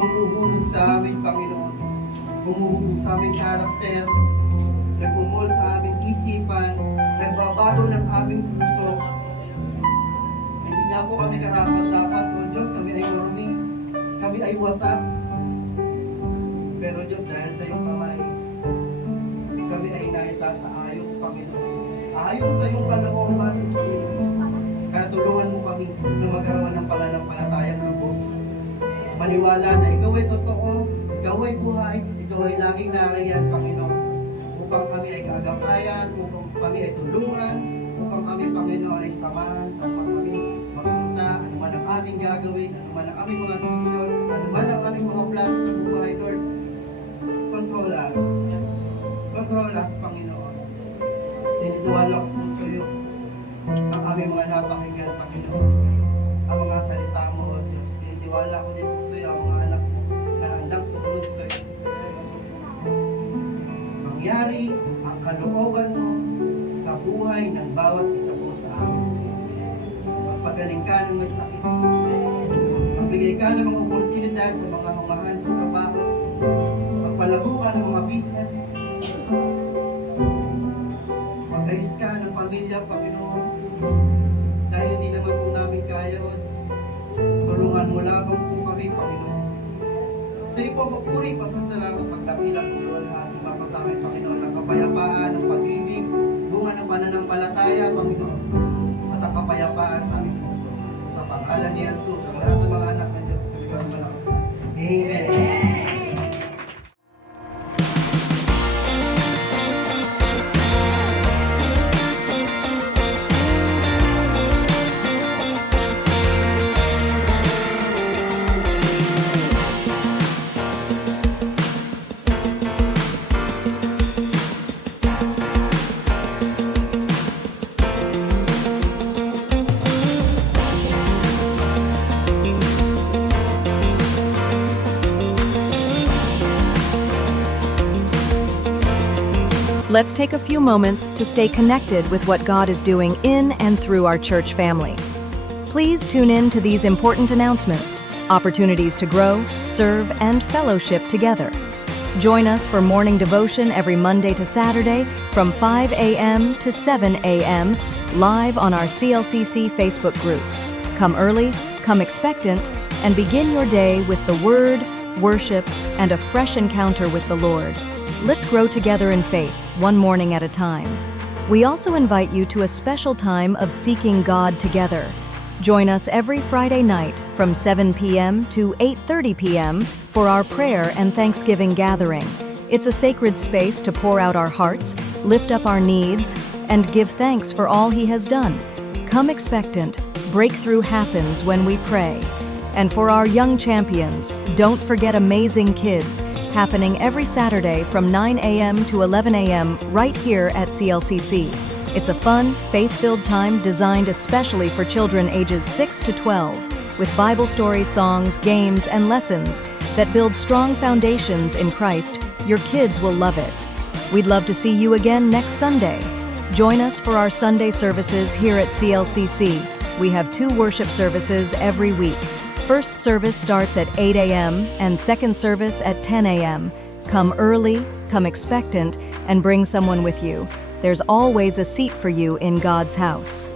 humuhubog sa amin, Panginoon. Humuhubog sa aming karakter, nagmumol sa aming isipan, nagbabago ng aming puso. Hindi nga po kami karapat-dapat, O Diyos, kami ay murni, kami ay wasak. Pero Diyos, dahil sa iyong kamay, kami ay naisa sa ayos, Panginoon. Ayon sa iyong kalooban, kaya tulungan mo kami na magkaroon ng pananampalatayang lubos. Maniwala na ikaw ay totoo, ikaw ay buhay, ikaw ay laging nariyan, Panginoon. Upang kami ay kaagapayan, upang kami ay tulungan, upang kami, Panginoon, ay samahan sa kami magpunta, ano man ang aming gagawin, ano man ang aming mga desisyon, ano man ang aming mga plano sa buhay, Lord. Control us. Control us, Panginoon. Tinitiwala ko po sa iyo ang aming mga napakinggan, Panginoon. Ang mga salita mo, O Diyos. Tinitiwala ko din po sa iyo ang mga anak mo na handang sumunod sa iyo. Mangyari ang kalooban mo sa buhay ng bawat isa po sa amin. Magpagaling ka ng may sakit. Magbigay ka ng mga oportunidad sa mga humahan ng trabaho. Magpalago ka ng mga business. Mag-ayos ka ng pamilya, Panginoon. Dahil hindi naman po namin kaya, tulungan mo lamang po kami, Panginoon. Sa iyo po mapuri, pasasalamat, pagdakilang po ang ating mapasamin, Panginoon, ng kapayapaan, ng pag-ibig, bunga ng pananampalataya, Panginoon, at ang kapayapaan sa aming puso. Sa pangalan ni Jesus, ang lahat ng mga anak ng Diyos, sa biglang malakas. Amen. Let's take a few moments to stay connected with what God is doing in and through our church family. Please tune in to these important announcements, opportunities to grow, serve, and fellowship together. Join us for morning devotion every Monday to Saturday from 5 a.m. to 7 a.m. live on our CLCC Facebook group. Come early, come expectant, and begin your day with the Word, worship, and a fresh encounter with the Lord. Let's grow together in faith, one morning at a time. We also invite you to a special time of seeking God together. Join us every Friday night from 7 p.m. to 8:30 p.m. for our prayer and Thanksgiving gathering. It's a sacred space to pour out our hearts, lift up our needs, and give thanks for all He has done. Come expectant, breakthrough happens when we pray. And for our young champions, don't forget Amazing Kids, happening every Saturday from 9 a.m. to 11 a.m. right here at CLCC. It's a fun, faith-filled time designed especially for children ages 6 to 12, with Bible stories, songs, games, and lessons that build strong foundations in Christ. Your kids will love it. We'd love to see you again next Sunday. Join us for our Sunday services here at CLCC. We have 2 worship services every week. First service starts at 8 a.m. and second service at 10 a.m. Come early, come expectant, and bring someone with you. There's always a seat for you in God's house.